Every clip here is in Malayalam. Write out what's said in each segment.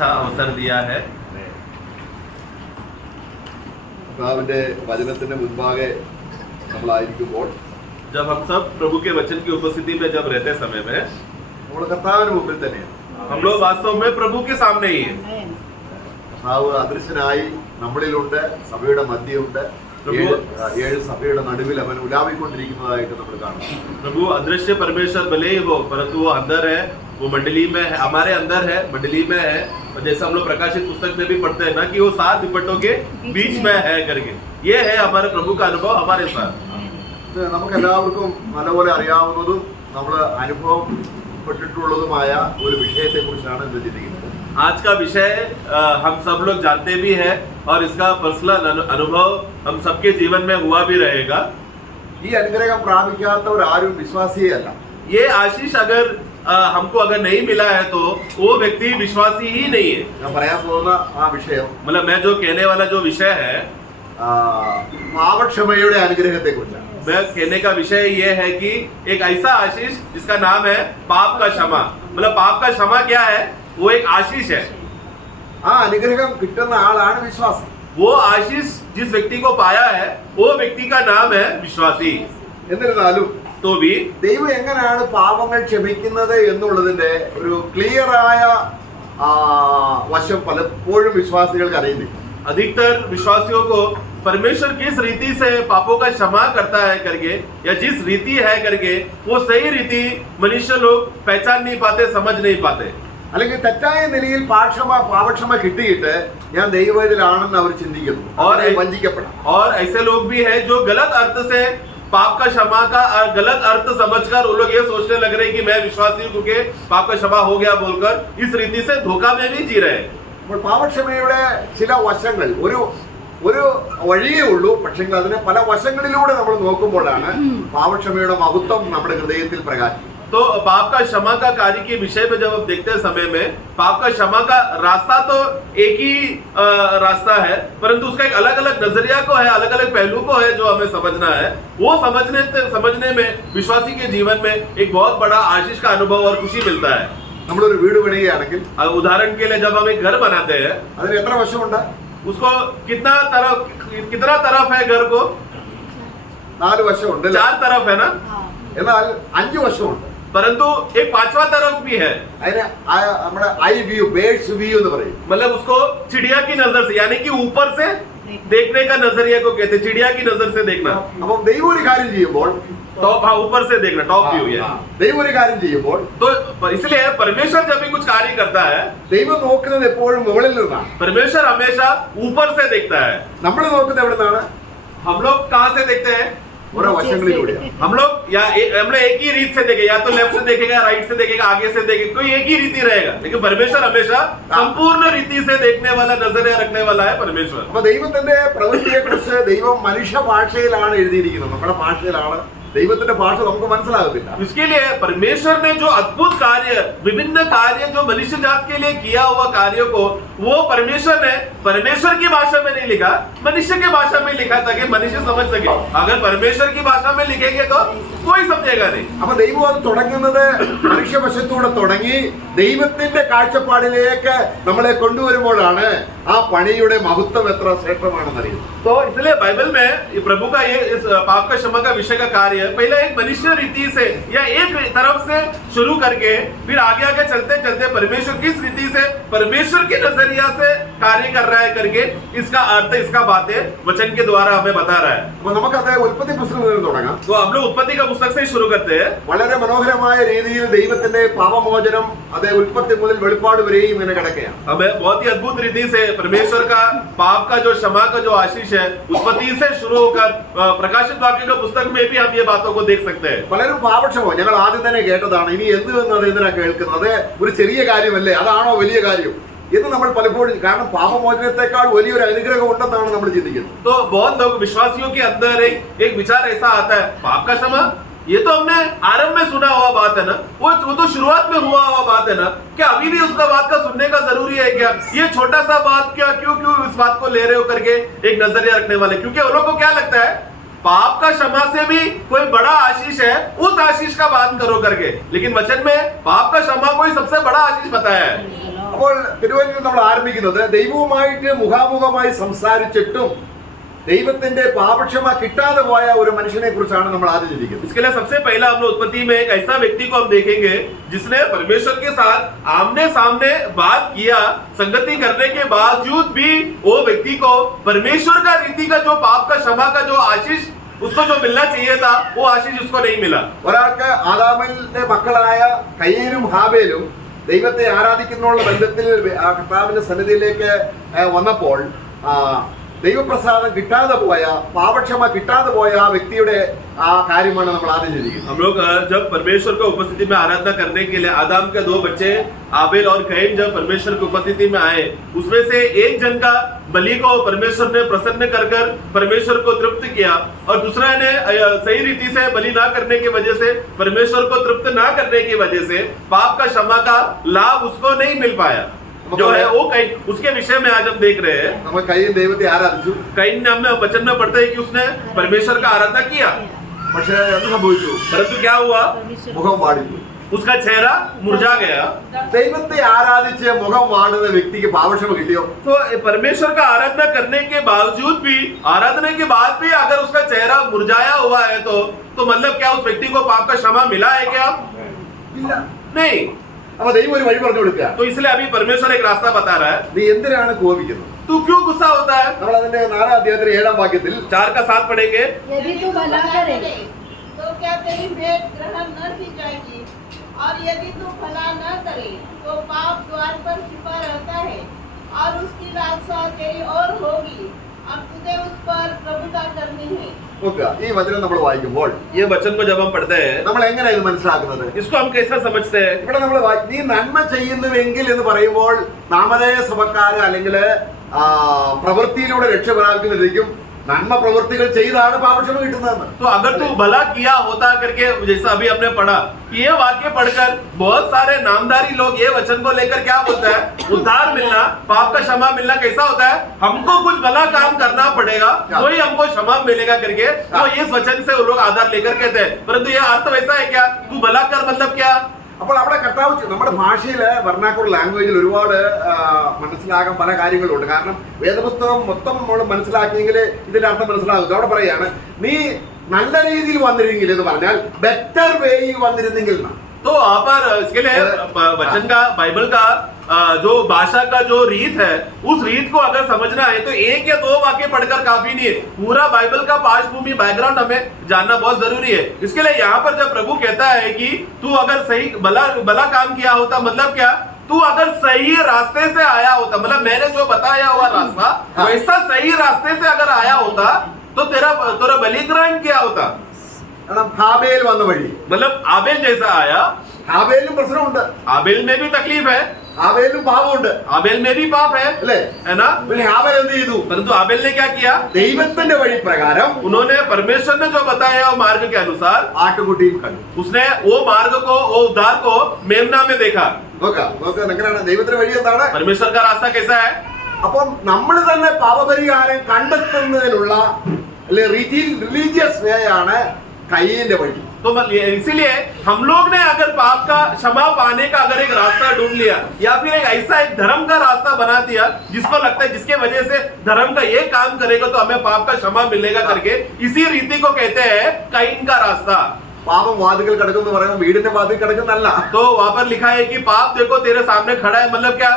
अच्छा अवसर दिया है। കർത്താവിന്റെ വചനത്തിന്റെ മുൻപാകെ നമ്മളായിരിക്കുമ്പോൾ जब हम सब प्रभु के वचन की उपस्थिति में जब रहते समय में നമ്മൾ കർത്താവിന് മുമ്പിൽ തന്നെയാണ്. हम लोग वास्तव में प्रभु के सामने ही है। കർത്താവ് അദൃശ്യനായി നമ്മളിലുണ്ട്, സഭയുടെ മധ്യയുണ്ട്. ഏഴ് സഭയുടെ നടുവിൽ അവൻ ഉലാവിക്കൊണ്ടിരിക്കുന്നതായിട്ട് നമ്മൾ കാണും. प्रभु अदृश्य परमेश्वर भले ही हो, परंतु वो अंदर है, वो मंडली में है, हमारे अंदर है, मंडली में है। और जैसे हम लोग प्रकाशित पुस्तक में भी पढ़ते हैं ना कि वो 7 विपटों के बीच में है करके, ये है हमारे प्रभु का अनुभव हमारे साथ। ഇത് നമുക്ക് എല്ലാവർക്കും നല്ലപോലെ അറിയാവുന്നതും നമ്മൾ അനുഭവപ്പെട്ടിട്ടുള്ളതുമായ ഒരു വിഷയത്തെ കുറിച്ചാണ് ഇന്ന് ചിന്തിക്കുന്നത്. आज का विषय हम सब लोग जानते भी हैं और इसका पर्सनल अनुभव हम सबके जीवन में हुआ भी रहेगा। ഈ അനുഗ്രഹം പ്രാപിക്കാത്തവരാരും വിശ്വാസിയേ അല്ല. ये आशीष अगर हमको अगर नहीं मिला है तो वो व्यक्ति विश्वासी ही नहीं है। ഞാൻ പറയാൻ പോകുന്ന ആ വിഷയം मतलब मैं जो कहने वाला जो विषय है, പാപക്ഷമയുടെ അനുഗ്രഹത്തെ കുറിച്ചാണ്. मैं कहने का विषय ये है कि एक ऐसा आशीष जिसका नाम है पाप का क्षमा। मतलब पाप का क्षमा क्या है? वो एक आशीष है। ആ അനുഗ്രഹം കിട്ടുന്ന ആളാണ് വിശ്വാസം. वो आशीष जिस व्यक्ति को पाया है वो व्यक्ति का नाम है विश्वासी। എന്നിരുന്നാലും तो भी ദൈവം എങ്ങനെയാണ് പാപങ്ങൾ ക്ഷമിക്കുന്നത് എന്നുള്ളതിന്റെ ഒരു ക്ലിയറായ വശം പലപ്പോഴും വിശ്വാസികൾക്ക് അറിയുന്നില്ല. अधिकतर विश्वासियों को परमेश्वर किस रीति से पापों का क्षमा करता है करके, या जिस रीति है करके, वो सही रीति मनुष्य लोग पहचान नहीं पाते, समझ नहीं पाते। അല്ലെങ്കിൽ തെറ്റായ നിലയിൽ പാപക്ഷമ കിട്ടിയിട്ട് ഞാൻ ദൈവത്തിലാണെന്ന് അവർ ചിന്തിക്കുന്നു. और വഞ്ചിക്കപ്പെടാം. और ऐसे लोग भी हैं जो गलत अर्थ से पाप का क्षमा का गलत अर्थ समझकर वो लोग ये सोचने लग रहे हैं कि मैं विश्वासी हूं क्योंकि पाप का क्षमा हो गया बोलकर इस रीति से धोखा में भी जी रहे हैं। അപ്പോൾ പാപക്ഷമയുടെ ചില വശങ്ങൾ ഒരു വഴിയേ ഉള്ളൂ. പക്ഷേ അതിന് പല വശങ്ങളിലൂടെ നമ്മൾ നോക്കുമ്പോഴാണ് പാപക്ഷമയുടെ മഹത്വം നമ്മുടെ ഹൃദയത്തിൽ പ്രകാശിക്കും. तो पाप का क्षमा का कार्य के विषय में जब हम देखते हैं समय में, पाप का क्षमा का रास्ता तो एक ही रास्ता है, परंतु उसका एक अलग अलग नजरिया को है, अलग अलग पहलू को है जो हमें समझना है। वो समझने में विश्वासी के जीवन में एक बहुत बड़ा आशीष का अनुभव और खुशी मिलता है। നമ്മളൊരു വീട് പണിയുകയാണെങ്കിൽ उदाहरण के लिए जब हम एक घर बनाते हैं, അതിന് എത്ര വശമുണ്ട്? उसको कितना तरफ है घर को? 4 വശമുണ്ട്. 4 तरफ है ना, എന്നാൽ 5 വശമുണ്ട്. परंतु एक 5वां तरफ भी है। അതിന് നമ്മുടെ ഐ വ്യൂ, ബേഡ്സ് വ്യൂ എന്ന് പറയും. मतलब उसको चिड़िया की नजर से, यानी कि ऊपर से देखने का नजरिया को कहते हैं, चिड़िया की नजर से देखना। അപ്പം ദൈവം ഒരു കാര്യം ചെയ്യുമ്പോൾ, टॉप, हाँ, ऊपर से देखना, टॉप व्यू है। ദൈവം ഒരു കാര്യം ചെയ്യുമ്പോൾ, तो इसलिए परमेश्वर जब भी कुछ कार्य करता है, ദൈവം നോക്കുന്നത് എപ്പോഴും മുകളിൽ നിന്നാണ്. परमेश्वर हमेशा ऊपर से देखता है। നമ്മൾ നോക്കുന്നത് എവിടെ നിന്നാണ്? हम लोग कहाँ से देखते हैं? ഓരോ വശങ്ങളിലൂടെയാണ്. हम लोग हम लोग एक ही रीत से देखेगा, या तो लेफ्ट से देखेगा, राइट से देखेगा, आगे से देखेगा, कोई एक ही रीति रहेगा। लेकिन परमेश्वर हमेशा संपूर्ण रीति से देखने वाला, नजरिया रखने वाला है परमेश्वर। അപ്പൊ ദൈവത്തിന്റെ പ്രവൃത്തിയെ കുറിച്ച് ദൈവം മനുഷ്യ ഭാഷയിലാണ് എഴുതിയിരിക്കുന്നത്. നമ്മുടെ ഭാഷയിലാണ്. ദൈവത്തിന്റെ ഭാഷ നമുക്ക് മനസ്സിലാകത്തില്ല. इसके लिए परमेश्वर ने जो अद्भुत कार्य, विभिन्न कार्य जो मनुष्य जात के लिए किया हुआ कार्यों को, वो परमेश्वर ने परमेश्वर की भाषा में नहीं लिखा, मनुष्य की भाषा में लिखा ताकि मनुष्य समझ सके। अगर परमेश्वर की भाषा में लिखेंगे तो कोई समझेगा नहीं। അപ്പൊ ദൈവം അത് തുടങ്ങുന്നത് മനുഷ്യവശത്തൂടെ തുടങ്ങി ദൈവത്തിന്റെ കാഴ്ചപ്പാടിലേക്ക് നമ്മളെ കൊണ്ടുവരുമ്പോഴാണ് ആ പണിയുടെ മഹത്വം എത്ര ശ്രേഷ്ഠമാണെന്ന് അറിയുന്നത്. तो इसलिए बाइबल में प्रभु का ये इस पाप का क्षमा का विषय का कार्य पहले एक मनुष्य रीति से या एक तरफ से शुरू करके फिर आगे आगे चलते चलते परमेश्वर किस रीति से, परमेश्वर के नजरिया से कार्य कर रहा है करके इसका अर्थ, इसका बातें वचन के द्वारा हमें बता रहा है। അപ്പൊ നമുക്കത് ഉൽപ്പത്തി പുസ്തകത്തിൽ നിന്ന് തുടങ്ങാം. तो हम लोग उत्पत्ति का पुस्तक से ही शुरू करते हैं। വളരെ മനോഹരമായ രീതിയിൽ ദൈവത്തിന്റെ പാപമോചനം അത് ഉൽപ്പത്തി മുതൽ വെളിപ്പാട് വരെയും ഇങ്ങനെ കിടക്കുകയാണ്. हमें बहुत ही अद्भुत रीति से परमेश्वर का पाप का जो क्षमा का जो आशीष है, उत्पत्ति से शुरू होकर प्रकाशित वाक्य का पुस्तक में भी हम ये बातों को देख सकते हैं। പലരും പാപക്ഷമോ ഞങ്ങൾ ആദ്യം തന്നെ കേട്ടതാണ്, ഇനി എന്ത് എന്നത് എന്തിനാ കേൾക്കുന്നത്, ഒരു ചെറിയ കാര്യമല്ലേ, അതാണോ വലിയ കാര്യം എന്ന് നമ്മൾ പലപ്പോഴും, കാരണം പാപമോചനത്തെക്കാൾ വലിയൊരു അനുഗ്രഹം ഉണ്ടെന്നാണ് നമ്മൾ ചിന്തിക്കുന്നത്. तो बहुत लोग विश्वासियों के अंदर एक विचार ऐसा आता है, पाप का क्षमा, ये तो हमने आरंभ में सुना हुआ बात है ना, वो तो शुरुआत में हुआ हुआ बात है ना, क्या अभी भी उसका बात का सुनने का जरूरी है क्या? ये छोटा सा बात क्या, क्यों इस बात को ले रहे हो करके एक नजरिया रखने वाले, क्योंकि उन लोगों को क्या लगता है पाप का क्षमा से भी कोई बड़ा आशीष है, उस आशीष का बात करो करके। लेकिन वचन में पाप का क्षमा कोई सबसे बड़ा आशीष बताया है। അപ്പോൾ തിരുവചനം നമ്മൾ ആരംഭിക്കുന്നത് ദൈവവുമായിട്ട് മുഖാമുഖമായി സംസാരിച്ചിട്ടും ദൈവത്തിന്റെ പാപക്ഷമ കിട്ടാതെ പോയ ഒരു മനുഷ്യനെ കുറിച്ചാണ് നമ്മൾ ആദ്യം ചിന്തിക്കുന്നത്. इसके लिए सबसे पहला हम लोग उत्पत्ति में एक ऐसा व्यक्ति को हम देखेंगे जिसने परमेश्वर के साथ आमने सामने बात किया, संगति करने के बावजूद भी वो व्यक्ति को परमेश्वर का रीति का जो पाप का क्षमा का जो आशीष उसको जो मिलना चाहिए था वो आशीष उसको नहीं मिला. ഒരാൾക്ക് ആദാമിന്റെ മക്കളായ കയീനും ഹാബേലും ദൈവത്തെ ആരാധിക്കുന്നുള്ള ബന്ധത്തിൽ കർത്താവിന്റെ സന്നിധിയിലേക്ക് വന്നപ്പോൾ ദൈവപ്രസാദം കിട്ടാതെ പോയ, പാപക്ഷമ കിട്ടാതെ പോയ ആ വ്യക്തിയുടെ ആ കാര്യമാണ് നമ്മൾ ആദ്യം ചിന്തിക്കുന്നത്. हम लोग जब परमेश्वर को उपस्थिति में आराधना करने के लिए आदम के दो बच्चे आबेल और कैन जब परमेश्वर की उपस्थिति में आए, उसमें से एक जन का बलि को परमेश्वर ने प्रसन्न कर परमेश्वर को तृप्त किया और दूसरा ने सही रीति से बलि ना करने की वजह से, परमेश्वर को तृप्त ना करने की वजह से पाप का क्षमा का लाभ उसको नहीं मिल पाया जो है वो कैन. उसके विषय में आज हम देख रहे हैं. നമ്മൾ കയ്യിൽ ദൈവത്തെ ആരാധിച്ചു, कैन ने हमें वचन में पढ़ते हैं कि उसने परमेश्वर का आराधना किया, പക്ഷേ എന്ത് സംഭവിച്ചു? परंतु क्या हुआ? മുഖം വാടിപ്പോയി. उसका चेहरा मुरझा गया. ദൈവത്തെ ആരാധിച്ച് മുഖം വാടുന്ന വ്യക്തിക്ക് പാപക്ഷമ കിട്ടിയോ? तो परमेश्वर का आराधना करने के बावजूद भी, आराधना के बाद भी अगर उसका चेहरा मुरझाया हुआ है तो मतलब क्या उस व्यक्ति को पाप का क्षमा मिला है क्या? ഇല്ല. नहीं. അപ്പൊ ദൈവം ഒരു വഴി പറഞ്ഞു കൊടുക്കുക. तो इसलिए अभी परमेश्वर एक रास्ता बता रहा है. നീ എന്തിനാണ് കോപിക്കുന്നത്? तू क्यों गुस्सा होता है? നമ്മൾ അതിന്റെ 4 അധ്യായത്തിൽ 7 വാക്യത്തിൽ 4 का 7 पढ़ेंगे. यदि तू भला करे तो क्या तेरी भेंट ग्रहण न की जाएगी, और यदि तू भला न करे तो पाप द्वार पर छिपा रहता है और उसकी लालसा तेरी ओर होगी, अब तुझे उस पर प्रभुता करनी है. നോക്കുക, ഈ വചനം നമ്മൾ വായിക്കുമ്പോൾ ये वचन को जब हम पढ़ते हैं, നമ്മൾ എങ്ങനെ ഇത് മനസ്സിലാക്കുന്നത്? इसको हम कैसे समझते हैं? ഇവിടെ നമ്മൾ നീ നന്മ ചെയ്യുന്നുവെങ്കിൽ എന്ന് പറയുമ്പോൾ നാമധേയ സഭക്കാര് അല്ലെങ്കിൽ പ്രവൃത്തിയിലൂടെ രക്ഷ പ്രാപിക്കുന്നതിലേക്കും നന്മ പ്രവൃത്തികൾ ചെയ്താണ് പാപക്ഷമ കിട്ടുന്നതെന്ന്. तो अगर तू भला किया होता करके, जैसा अभी हमने पढ़ा, ये वाक्य पढ़कर बहुत सारे नामधारी लोग ये वचन को लेकर क्या बोलता है? उद्धार मिलना, पाप का क्षमा मिलना कैसा होता है? हमको कुछ भला काम करना पड़ेगा तो ही हमको क्षमा मिलेगा करके, तो इस वचन से वो लोग आधार लेकर कहते हैं. परंतु ये अर्थ वैसा है क्या? तू भला कर मतलब क्या? അപ്പോൾ അവിടെ കർത്താവ് നമ്മുടെ ഭാഷയില് വെർണാക്കുലർ ലാംഗ്വേജിൽ ഒരുപാട് മനസ്സിലാകാൻ പല കാര്യങ്ങളുണ്ട്. കാരണം വേദപുസ്തകം മൊത്തം നമ്മൾ മനസ്സിലാക്കിയെങ്കിൽ ഇതിന്റെ അർത്ഥം മനസ്സിലാകും. അവിടെ പറയാണ് നീ നല്ല രീതിയിൽ വന്നിരുന്നെങ്കിൽ എന്ന് പറഞ്ഞാൽ ബെറ്റർ വേയിൽ വന്നിരുന്നെങ്കിൽ. तो वहाँ पर इसके लिए वचन का, बाइबल का जो भाषा का जो रीत है, उस रीत को अगर समझना है तो 1 या 2 वाक्य पढ़कर काफी नहीं है. पूरा बाइबल का पार्श्वभूमि, बैकग्राउंड हमें जानना बहुत जरूरी है. इसके लिए यहाँ पर जब प्रभु कहता है कि तू अगर सही भला काम किया होता, मतलब क्या? तू अगर सही रास्ते से आया होता, मतलब मैंने जो बताया हुआ रास्ता वैसा सही रास्ते से अगर आया होता तो तेरा बलिग्रहण किया होता. ഹാബേൽ വന്ന വഴി, मतलब आबेल जैसा आया. ഹാബേലിനും പ്രശ്നമുണ്ട്, आबेल में भी तकलीफ है, ഹാബേലിനും പാപമുണ്ട്, आबेल में भी पाप है അല്ലേ? ना? പിന്നെ ഹാബേൽ എന്ത് ചെയ്തു? परंतु आबेल ने क्या किया? ദൈവത്തിന്റെ വഴി പ്രകാരം उन्होंने परमेश्वर ने जो बताया वो मार्ग के अनुसार ആട്ടുകുട്ടിയും കണ്ടു. उसने वो मार्ग को, वो उद्धार को मेमना में देखा. നോക്കാം എങ്ങനെയാണ് ദൈവത്തിന്റെ വഴി എന്താണ്? परमेश्वर का रास्ता कैसा है? അപ്പം നമ്മൾ തന്നെ പാപപരിഹാരം കണ്ടെത്തുന്നതിനുള്ള റിലീജിയസ് വേ ആണ് കയ്യിന്റെ വഴി. तो इसीलिए हम लोग ने अगर पाप का क्षमा पाने का अगर एक रास्ता ढूंढ लिया या फिर एक ऐसा एक धर्म का रास्ता बना दिया जिसको लगता है जिसके वजह से धर्म का ये काम करेगा तो हमें पाप का क्षमा मिलेगा करके, इसी रीति को कहते हैं कैन का रास्ता. പാപം വാതിക്കൽ കിടക്കുന്നു പറയുമ്പോൾ വീടിന്റെ വാതിൽ കിടക്കുന്നല്ല. तो वहाँ पर लिखा है कि पाप देखो तेरे सामने खड़ा है, मतलब क्या?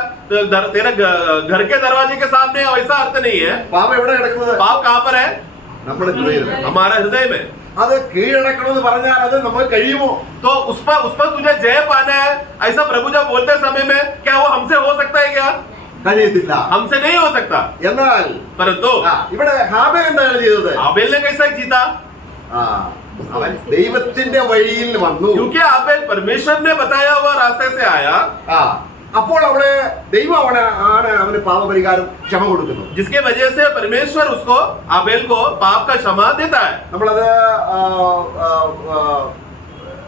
तेरे घर के दरवाजे के सामने, वैसा अर्थ नहीं है. പാപം എവിടെ കിടക്കുന്നത്? पाप कहाँ पर है? നമ്മുടെ ഹൃദയത്തിൽ. हमारा हृदय में. അത് കീഴടക്കണമെന്ന് പറഞ്ഞാൽ അത് നമുക്ക് കഴിയുമോ? तो उस पर तुझे जय पाना है, ऐसा प्रभु जब बोलते समय में क्या वो हमसे हो सकता है क्या? കഴിയത്തില്ല. हमसे नहीं हो सकता. എന്നാൽ परंतु ഇവിടെ ഹാബേൽ എന്താണ് ചെയ്തത്? आबेल ने कैसा जीता? അവൻ ദൈവത്തിന്റെ വഴിയിൽ വന്നു. क्योंकि आबेल परमेश्वर ने बताया हुआ रास्ते से आया. അപ്പോൾ അവിടെ ദൈവം അവന് പാപപരിഹാരം ക്ഷമ കൊടുക്കുന്നു. जिसके वजह से परमेश्वर उसको, आबेल को पाप का क्षमा देता है. നമ്മളത്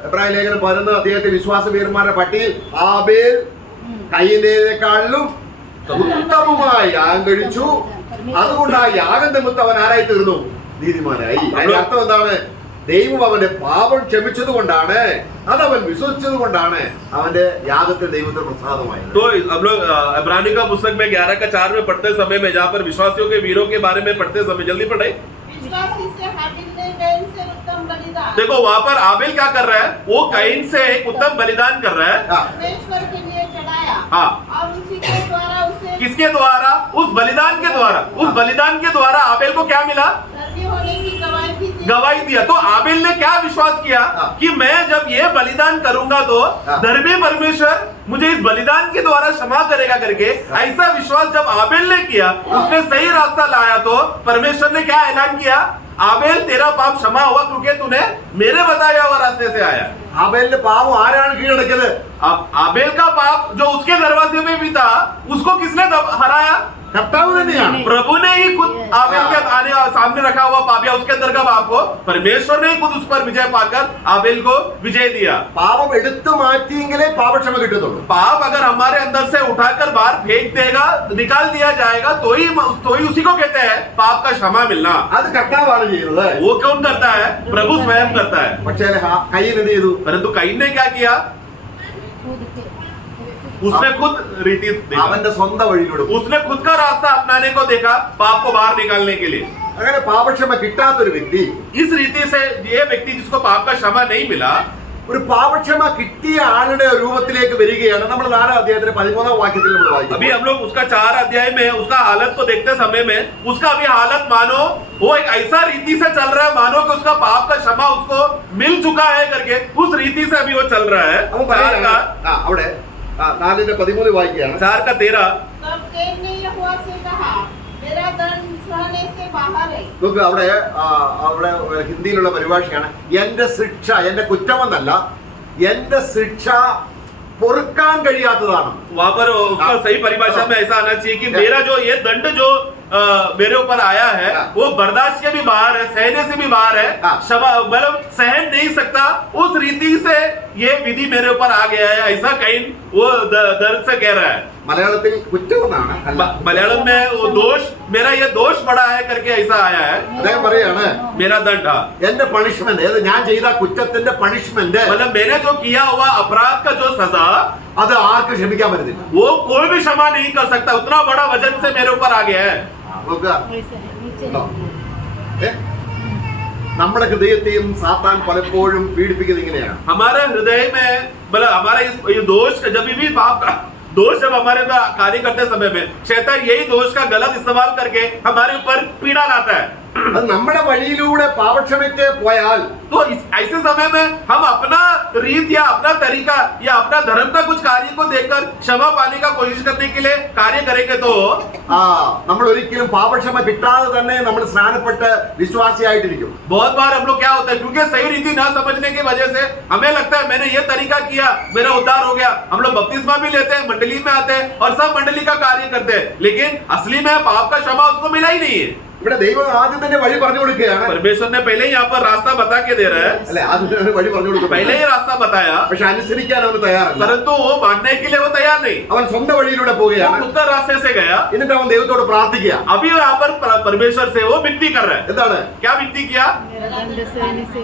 എബ്രായ ലേഖനം 11 അദ്ദേഹത്തെ വിശ്വാസവീരന്മാരുടെ പട്ടിയിൽ ആബേൽ കയ്യിന്റേക്കാളിലും ഉത്തമമായി യാഗം കഴിച്ചു, അതുകൊണ്ട് ആ യാഗം നിമിത്തം അവൻ ആരായി തീർന്നു? നീതിമാനായി. അതിന്റെ അർത്ഥം എന്താണ്? ദൈവം അവന്റെ പാപം ക്ഷമിച്ചത് കൊണ്ടാണ്, അതവൻ വിശ്വസിച്ചത് കൊണ്ടാണ് അവന്റെ യാഗത്തിൽ ദൈവത്തിന് പ്രസാദമായത്. तो हम लोग इब्रानी का पुस्तक में 11:4 में पढ़ते समय में, जहाँ पर विश्वासियों के वीरों के बारे में पढ़ते समय, जल्दी पढ़े। विश्वासी से हाबिल ने कैन से उत्तम बलिदान, देखो वहाँ पर आबेल क्या कर रहा है, वो कैन से एक उत्तम बलिदान कर रहा है। हाँ, परमेश्वर के लिए चढ़ाया हाँ, और उसी के द्वारा उसे किसके द्वारा? उस बलिदान के द्वारा। उस बलिदान के द्वारा आबेल को क्या मिला? धर्मी होने की गवाही भी दी। गवाही दिया। तो आबेल ने क्या विश्वास किया हाँ। कि मैं जब ये बलिदान करूंगा तो हाँ। धर्मी परमेश्वर मुझे इस बलिदान के द्वारा क्षमा करेगा करके, हाँ। ऐसा विश्वास जब आबेल ने किया, उसने सही रास्ता लाया, तो परमेश्वर ने क्या ऐलान किया? आबेल तेरा पाप क्षमा हुआ क्योंकि तूने मेरे बताया हुआ रास्ते से आया। ആബേലിന്റെ പാവം ആരാണ് കീഴടക്കിയത്? अब आबेल का पाप जो उसके दरवाजे में भी था, उसको किसने हराया? കർത്താവ് തന്നെയാണ്. प्रभु ने ही खुद आबेल के आने सामने रखा हुआ पाप या उसके अंदर का पाप को परमेश्वर ने ही खुद उस पर विजय पाकर आबेल को विजय दिया। പാപം എടുത്തു മാറ്റിയെങ്കിലേ പാപക്ഷമ കിട്ടത്തുള്ളൂ. पाप अगर हमारे अंदर से उठाकर बाहर फेंक देगा, निकाल दिया जाएगा, तो ही उसी को कहते हैं पाप का क्षमा मिलना। അത് കർത്താവാണ് ചെയ്യുന്നത്. वो कौन करता है? प्रभु स्वयं करता है। പക്ഷേ കയ്യിൽ എന്ത് ചെയ്തു? परंतु कैन ने क्या किया? उसने खुद रीति देखा, അവന്റെ സ്വന്തം വഴിയിലൂടെ പോയി. उसने खुद का रास्ता अपनाने को देखा पाप को बाहर निकालने के लिए। അങ്ങനെ പാപക്ഷമ കിട്ടാത്തൊരു വ്യക്തി, इस रीति से ये व्यक्ति जिसको पाप का क्षमा नहीं मिला, ഒരു പാപക്ഷമ കിട്ടിയ ആളുടെ രൂപത്തിലേക്ക് വരികയാണ്. നമ്മൾ 4 അധ്യായത്തിലെ 13 വാക്യത്തിൽ നമ്മൾ വായിക്കും. अभी हम लोग उसका 4 अध्याय में उसका हालत को देखते समय में, उसका अभी हालत मानो वो एक ऐसा रीति से चल रहा है, मानो कि उसका पाप का क्षमा उसको मिल चुका है करके, उस रीति से अभी वो चल रहा है। അപ്പൊ 4 का അവിടെ 4:13 വായിക്കുകയാണ്. 4 का 13। तब कैन ने यहोवा से कहा, मेरा दंड सहने से बाहर है। നോക്ക് അവിടെ ഹിന്ദിയിലുള്ള പരിഭാഷയാണ്. എന്റെ ശിക്ഷ, എന്റെ കുറ്റമെന്നല്ല, എന്റെ ശിക്ഷ പൊറുക്കാൻ കഴിയാത്തതാണ്. वहां पर उसका सही परिभाषा में ऐसा आना चाहिए कि मेरा जो ये दंड जो मेरे ऊपर आया है, वो बर्दाश्त के भी बाहर है, सहने से भी बाहर है, क्षमा मतलब सहन नहीं सकता, उस रीति से ये विधि मेरे ऊपर आ गया है, ऐसा कैन वो दर्द से कह रहा है। മലയാളത്തിൽ കുറ്റമെന്നാണ്, അല്ല मलयालम में वो दोष, मेरा ये दोष बड़ा है करके ऐसा आया है, അദ്ദേഹം പറയാണ് मेरा दंड। എന്റെ പണിഷ്മെന്റ്, ഏത് ഞാൻ ചെയ്ത കുറ്റത്തിന്റെ പണിഷ്മെന്റ്, मतलब मैंने जो किया हुआ अपराध का जो सजा, അത് ആർക്ക് ക്ഷമിക്കാൻ പറ്റുന്നില്ല. वो कोई भी क्षमा नहीं कर सकता, उतना बड़ा वजन से मेरे ऊपर आ गया है। നോക്കുക, നമ്മുടെ ഹൃദയത്തെയും സാത്താൻ പലപ്പോഴും പീഡിപ്പിക്കുന്നത് ഇങ്ങനെയാണ്. हमारे हृदय में मतलब हमारा ये दोष जब भी पाप का दोष जब हमारे अंदर कार्य करते समय में, शैतान यही दोष का गलत इस्तेमाल करके हमारे ऊपर पीड़ा लाता है। അത് നമ്മുടെ വഴിയിലൂടെ പാപക്ഷമയ്ക്ക് പോയാൽ तो ऐसे समय में हम अपना रीत या अपना तरीका या अपना धर्म का कुछ कार्य को देखकर क्षमा पाने का कोशिश करने के लिए कार्य करेंगे, तो നമ്മൾ ഒരിക്കലും പാപക്ഷമ കിട്ടാതെ തന്നെ നമ്മൾ സ്നാനപ്പെട്ട് വിശ്വാസിയായിട്ടിരിക്കും. बहुत बार हम लोग क्या होता है, क्योंकि सही रीति ना समझने की वजह से हमें लगता है मैंने ये तरीका किया, मेरा उद्धार हो गया। हम लोग बपतिस्मा भी लेते हैं, मंडली में आते हैं और सब मंडली का कार्य करते हैं, लेकिन असली में पाप का क्षमा उसको मिला ही नहीं है। ഇവിടെ ദൈവം ആദ്യം തന്നെ വഴി പറഞ്ഞു കൊടുക്കുകയാണ്. परमेश्वर ने पहले ही यहाँ पर रास्ता बता के दे रहा है, അല്ലെ, ആദ്യം തന്നെ വഴി പറഞ്ഞു കൊടുക്കും. पहले ही रास्ता बताया, പക്ഷെ അനുസരിക്കാൻ അവന് തയ്യാറല്ല. परंतु वो मानने के लिए वो तैयार नहीं, അവൻ സ്വന്തം വഴിയിലൂടെ वो പോവുകയാണ്. खुद का रास्ते से गया। എന്നിട്ട് അവൻ ദൈവത്തോട് പ്രാർത്ഥിക്കുക. अभी वो यहाँ पर परमेश्वर से वो विनती कर रहा है। എന്താണ്? क्या विनती किया? मेरा दंड सहने से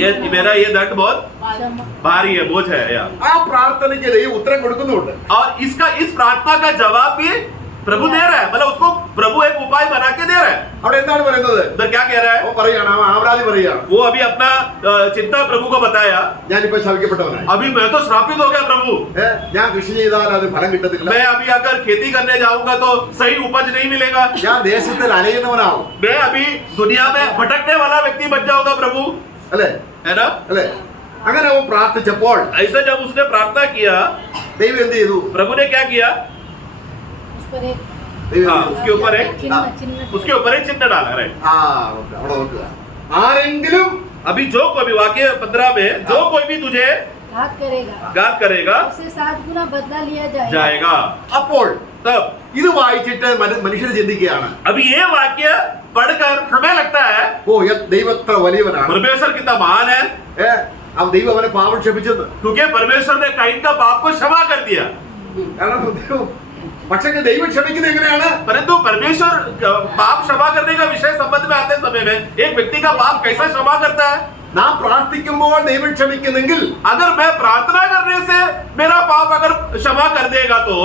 ये मेरा ये दंड बहुत क्षमा भारी है, बोझ है यार। ആ പ്രാർത്ഥനയ്ക്ക് ദൈവം ഉത്തരം കൊടുക്കുന്നുണ്ട്. और इसका इस प्रार्थना का जवाब भी प्रभु दे रहा है, मतलब उसको प्रभु एक उपाय बना के दे रहा है। അവിടെ എന്താണ് പറയുന്നത്? उधर क्या कह रहा है? അവൻ പറയാണ്, അവൻ ആവരാതി പറയാണ്, वो अभी अपना चिंता प्रभु को बताया, ഞാനിപ്പോ ശവിക്കപ്പെട്ടവനായി. अभी मैं तो श्रापित हो गया प्रभु, ഞാൻ കൃഷി ചെയ്താൽ അത് ഫലം കിട്ടത്തില്ല. मैं अभी अगर खेती करने जाऊंगा तो सही उपज नहीं मिलेगा, ഞാൻ ദേശത്തിൽ അലയുന്നവനാവും. मैं अभी दुनिया में भटकने वाला व्यक्ति बन जाऊंगा प्रभु, അല്ലെ, है ना? അല്ലെ? അങ്ങനെ അവൻ പ്രാർത്ഥിച്ചപ്പോൾ ऐसा जब उसने प्रार्थना किया, ദൈവം എന്ത് ചെയ്തു? प्रभु ने क्या किया? उस पर एक ദൈവം हाँ, എന്ത് ചെയ്തു? उसके ऊपर एक चिन्ह उसके ऊपर एक चिन्ह डाला, राइट? അവിടെ നോക്കുക. ആരെങ്കിലും अभी जो कोई भी वाक्य 15 में, जो कोई भी तुझे घात करेगा घात करेगा उससे 7 गुना बदला लिया जाएगा। അപ്പോൾ तब ഇത് വായിച്ചിട്ട് മനുഷ്യർ ചിന്തിക്കുകയാണ്, अभी ये वाक्य पढ़कर हमें लगता है ഓ ദൈവത്ര വലിയവനാണ്. परमेश्वर कितना महान है, ദൈവം അവനെ പാപം ക്ഷമിച്ചെന്ന്. क्योंकि परमेश्वर ने कैन का पाप को क्षमा कर दिया। കാരണം ദൈവം പക്ഷേ ദൈവം ക്ഷമിക്കുന്നത് എങ്ങനെയാണ്? परंतु परमेश्वर पाप क्षमा करने का विषय संबंध में आते समय में एक व्यक्ति का पाप कैसा क्षमा करता है? നാം പ്രാർത്ഥിക്കുമ്പോൾ ദൈവം ക്ഷമിക്കുന്നെങ്കിൽ अगर मैं प्रार्थना करने से मेरा पाप अगर क्षमा कर देगा तो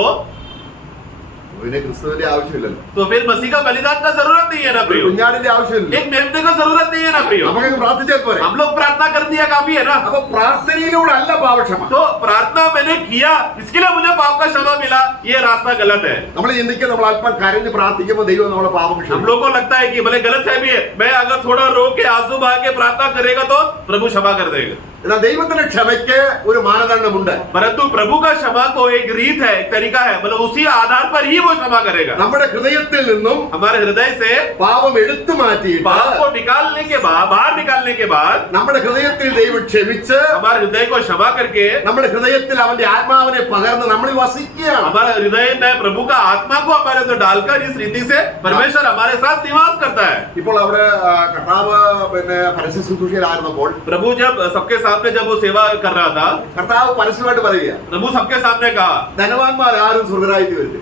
പിന്നെ ക്രിസ്തുവിന്റെ ആവശ്യമില്ലല്ലോ, तो फिर मसीह का बलिदान का जरूरत नहीं है ना ഒരു प्रियो, കുഞ്ഞാടിന്റെ ആവശ്യമില്ല. एक मेमने का जरूरत नहीं है ना प्रियो, നമുക്ക് പ്രാർത്ഥിച്ചാൽ പോരെ. हम लोग प्रार्थना कर दिया काफी है ना. അപ്പൊ പ്രാർത്ഥനയിലൂടെ അല്ല പാപക്ഷമ. तो प्रार्थना मैंने किया इसके लिए मुझे पाप का क्षमा मिला, ये रास्ता गलत है. നമ്മൾ ചിന്തിക്കുക, നമ്മൾ അല്പം കരഞ്ഞ് പ്രാർത്ഥിക്കുമ്പോൾ ദൈവം നമ്മളെ പാപം हम ക്ഷമിക്കും. लोग को लगता है कि भले गलत है भी है, मैं अगर थोड़ा रो के आंसू बहा के प्रार्थना करेगा तो प्रभु क्षमा कर देगा. എന്നാൽ ദൈവത്തിന്റെ ക്ഷമയ്ക്ക് ഒരു മാനദണ്ഡമുണ്ട്. परंतु प्रभु का क्षमा को एक रीत है, एक तरीका है, मतलब उसी आधार पर ही वो क्षमा करेगा. നമ്മുടെ ഹൃദയത്തിൽ നിന്നും हमारे हृदय से പാപം എടുത്തു മാറ്റിയിട്ട് पाप को निकालने के बाद, बाहर निकालने के बाद നമ്മുടെ ഹൃദയത്തിൽ ദൈവം ക്ഷമിച്ച് हमारे हृदय को क्षमा करके നമ്മുടെ ഹൃദയത്തിൽ അവന്റെ ആത്മാവിനെ പകർന്ന് നമ്മളിൽ വസിക്കുകയാണ്. हमारे हृदय में प्रभु का आत्मा को हमारे अंदर डालकर इस रीति से परमेश्वर हमारे साथ निवास करता है. ഇപ്പോൾ അവിടെ കർത്താവ് പിന്നെ പരസ്യ ശുശ്രൂഷയിലായിരുന്നപ്പോൾ प्रभु जब सबके सामने जब वो सेवा कर रहा था, കർത്താവ് പരസ്യമായിട്ട് പറയുക, प्रभु सबके सामने कहा ധനവാന്മാർ ആരും സ്വർഗരാജ്യത്തിൽ വരില്ല.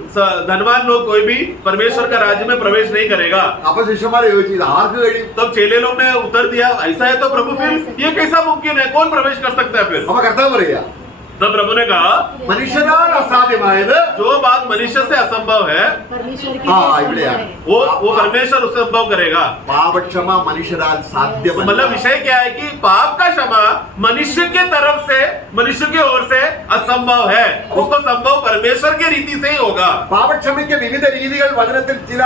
धनवान लोग कोई भी परमेश्वर का राज्य में प्रवेश नहीं करेगा. അപ്പൊ ശിഷ്യന്മാരെ ചോദിച്ചു, ഇത് ആർക്ക് കഴിയും? तब चेले लोग ने उत्तर दिया, ऐसा है तो प्रभु फिर ये कैसा मुमकिन है, कौन प्रवेश कर सकता है फिर? അപ്പൊ കർത്താവ് പറയുക, तब प्रभु ने कहा മനുഷ്യനാൽ അസാധ്യമായത് जो बात मनुष्य से असंभव है परमेश्वर की हाँ, लिए इविടെയാണ്. संभव है। वो परमेश्वर उससे संभव करेगा. പാപക്ഷമ മനുഷ്യരാൽ സാധ്യമല്ല. मतलब विषय क्या है कि पाप का क्षमा मनुष्य के तरफ से, मनुष्य की ओर से असंभव है, उसको संभव परमेश्वर के रीति से ही होगा. പാപക്ഷമയ്ക്ക് വിവിധ രീതികൾ വചനത്തിൽ ചില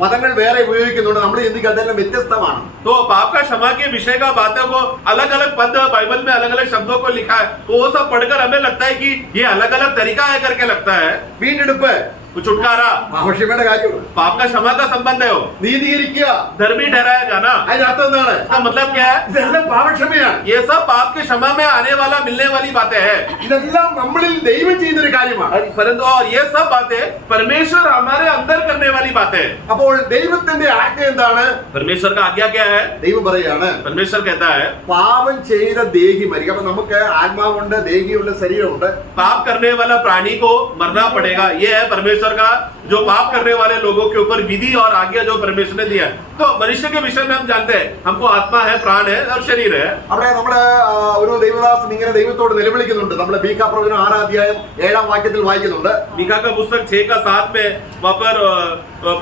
പദങ്ങൾ വേറെ ഉപയോഗിക്കുന്നുണ്ട്. നമ്മൾ ചിന്തിക്കുക അതെല്ലാം വ്യത്യസ്തമാണ്. तो पाप का क्षमा के विषय का बातों को अलग अलग पद बाइबल में अलग अलग शब्दों को लिखा है, तो वो सब पढ़कर हमें लगता है कि ये अलग अलग तरीका है करके लगता है. വീണ്ടെടുപ്പ് वो छुटकारा പാപക്ഷമയുടെ കാര്യമാണ്. पाप का क्षमा का संबंध है. वो നീതീകരിക്കുക धर्मी ठहराया जाना, അതിന്റെ അർത്ഥം എന്താണ്? इसका मतलब क्या है? ഇതെല്ലാം പാപക്ഷമയാണ്. ये सब पाप के क्षमा में आने वाला मिलने वाली बातें हैं. ഇതെല്ലാം നമ്മളിൽ ദൈവം ചെയ്യുന്നൊരു കാര്യമാണ്. परंतु और ये सब बातें परमेश्वर हमारे अंदर करने वाली बातें हैं. അപ്പോൾ ദൈവത്തിന്റെ ആജ്ഞ എന്താണ്? परमेश्वर का आज्ञा क्या है? ദൈവം പറയാണ്, परमेश्वर कहता है പാപം ചെയ്ത ദേഹി മരിക്കും. അപ്പൊ നമുക്ക് ആത്മാവുണ്ട്, ദേഹിയുണ്ട്, ശരീരമുണ്ട്. पाप करने वाला प्राणी को मरना पड़ेगा. ये है परमेश्वर का, जो पाप करने वाले लोगों के ऊपर विधि और आज्ञा जो परमेश्वर ने दिया है. तो मनुष्य के विषय में हम जानते हैं, हमको आत्मा है, प्राण है और शरीर है. അവിടെ നമ്മള് ഒരു ദൈവദാസൻ ഇങ്ങനെ ദൈവത്തോട് നിലവിളിക്കുന്നുണ്ട്. നമ്മള് മീഖാ പ്രവചനം 6 അധ്യായം 7 വാക്യത്തിൽ വായിക്കുന്നുണ്ട്. मीका का पुस्तक 6 का 7 में वहां पर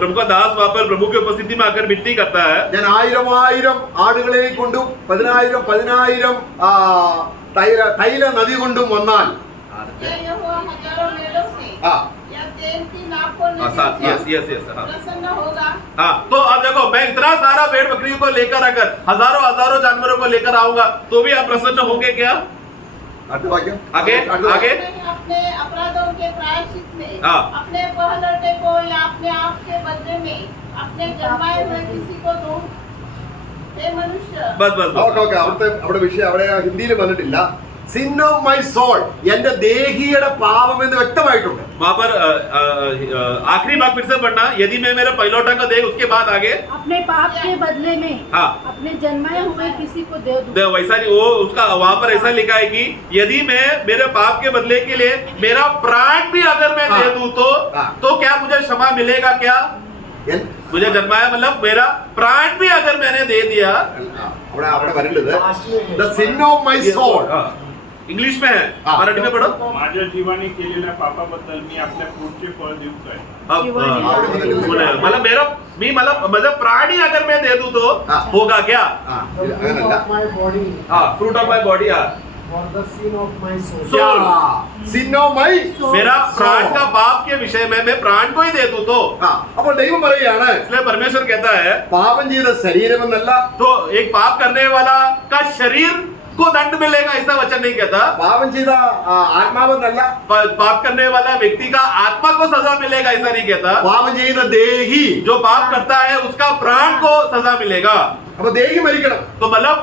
प्रभु का दास वहां पर प्रभु की उपस्थिति में आकर विनती करता है, ഞാൻ 1000 ആടുകളെ കൊണ്ടും 10,000 തൈല നദി കൊണ്ടും വന്നാൽ क्या यहोवा हजारों मेलों से ആ या 3 लाखों यस यस यस. प्रसन्न होगा. हाँ, तो अब देखो, मैं इतना सारा भेड़ बकरियों को लेकर अगर हजारों हजारों जानवरों को लेकर आऊंगा तो भी आप प्रसन्न होंगे क्या? അടുത്ത വാക്യം आगे आगे. मैं अपने अपराधों के प्रायश्चित में, हाँ. अपने पहलौठे को या अपने आप के बदले में अपने जन्माए हुए किसी को दूं. हे मनुष्य, बस बस ഓക്കെ बस. ഓക്കെ അവിടെ വിഷയം അവിടെ ഹിന്ദിയിൽ വന്നിട്ടില്ല. സിൻ ഓഫ് മൈ സോൾ, എന്റെ ദേഹിയുടെ പാപം എന്ന് വ്യക്തമായിട്ടുണ്ട്. वहां पर आखिरी बात फिर से पढ़ना, यदि मैं मेरा पहिलौठा का दे, उसके बाद आगे अपने पाप के बदले में हाँ अपने जन्माए हुए किसी को दे दूं। दे, वैसा नहीं, वो उसका वहां पर ऐसा लिखा है कि यदि मैं मेरे पाप के बदले के लिए मेरा प्राण भी अगर मैं दे दूं हाँ. तो क्या मुझे क्षमा मिलेगा क्या? എൻ- मुझे जन्माया मतलब मेरा प्राण भी अगर मैंने दे दिया. അവിടെ വരേണ്ടത് the sin of my soul. English में है, हाँ. मराठी में पढ़ो. माझ्या जीवाने केलेल्या पापाबद्दल मी आपल्या पुढचे फळ देऊ काय? अब मतलब मेरा मतलब प्राण ही अगर मैं दे दूं तो हाँ. होगा क्या? ആ, അങ്ങനല്ല. my body हाँ, fruit of my body. for the sin of my soul. Soul. Sin of my मेरा प्राण का पाप के विषय में मैं प्राण को ही दे दूं तो. ആ അപ്പോൾ ദൈവം പറയുകയാണ്, इसलिए परमेश्वर कहता है പാപം ചെയ്ത ശരീരമെന്നല്ല, तो एक पाप करने वाला का शरीर को दंड मिलेगा, ऐसा वचन नहीं कहता. പാപം ചെയ്ത ആത്മാവെന്നല്ല, पाप करने वाला व्यक्ति का आत्मा को सजा मिलेगा, ऐसा नहीं कहता. പാപം ചെയ്ത ദേഹി. जो पाप करता है उसका प्राण को सजा मिलेगा. അപ്പൊ ദേഹി മരിക്കണം. तो मतलब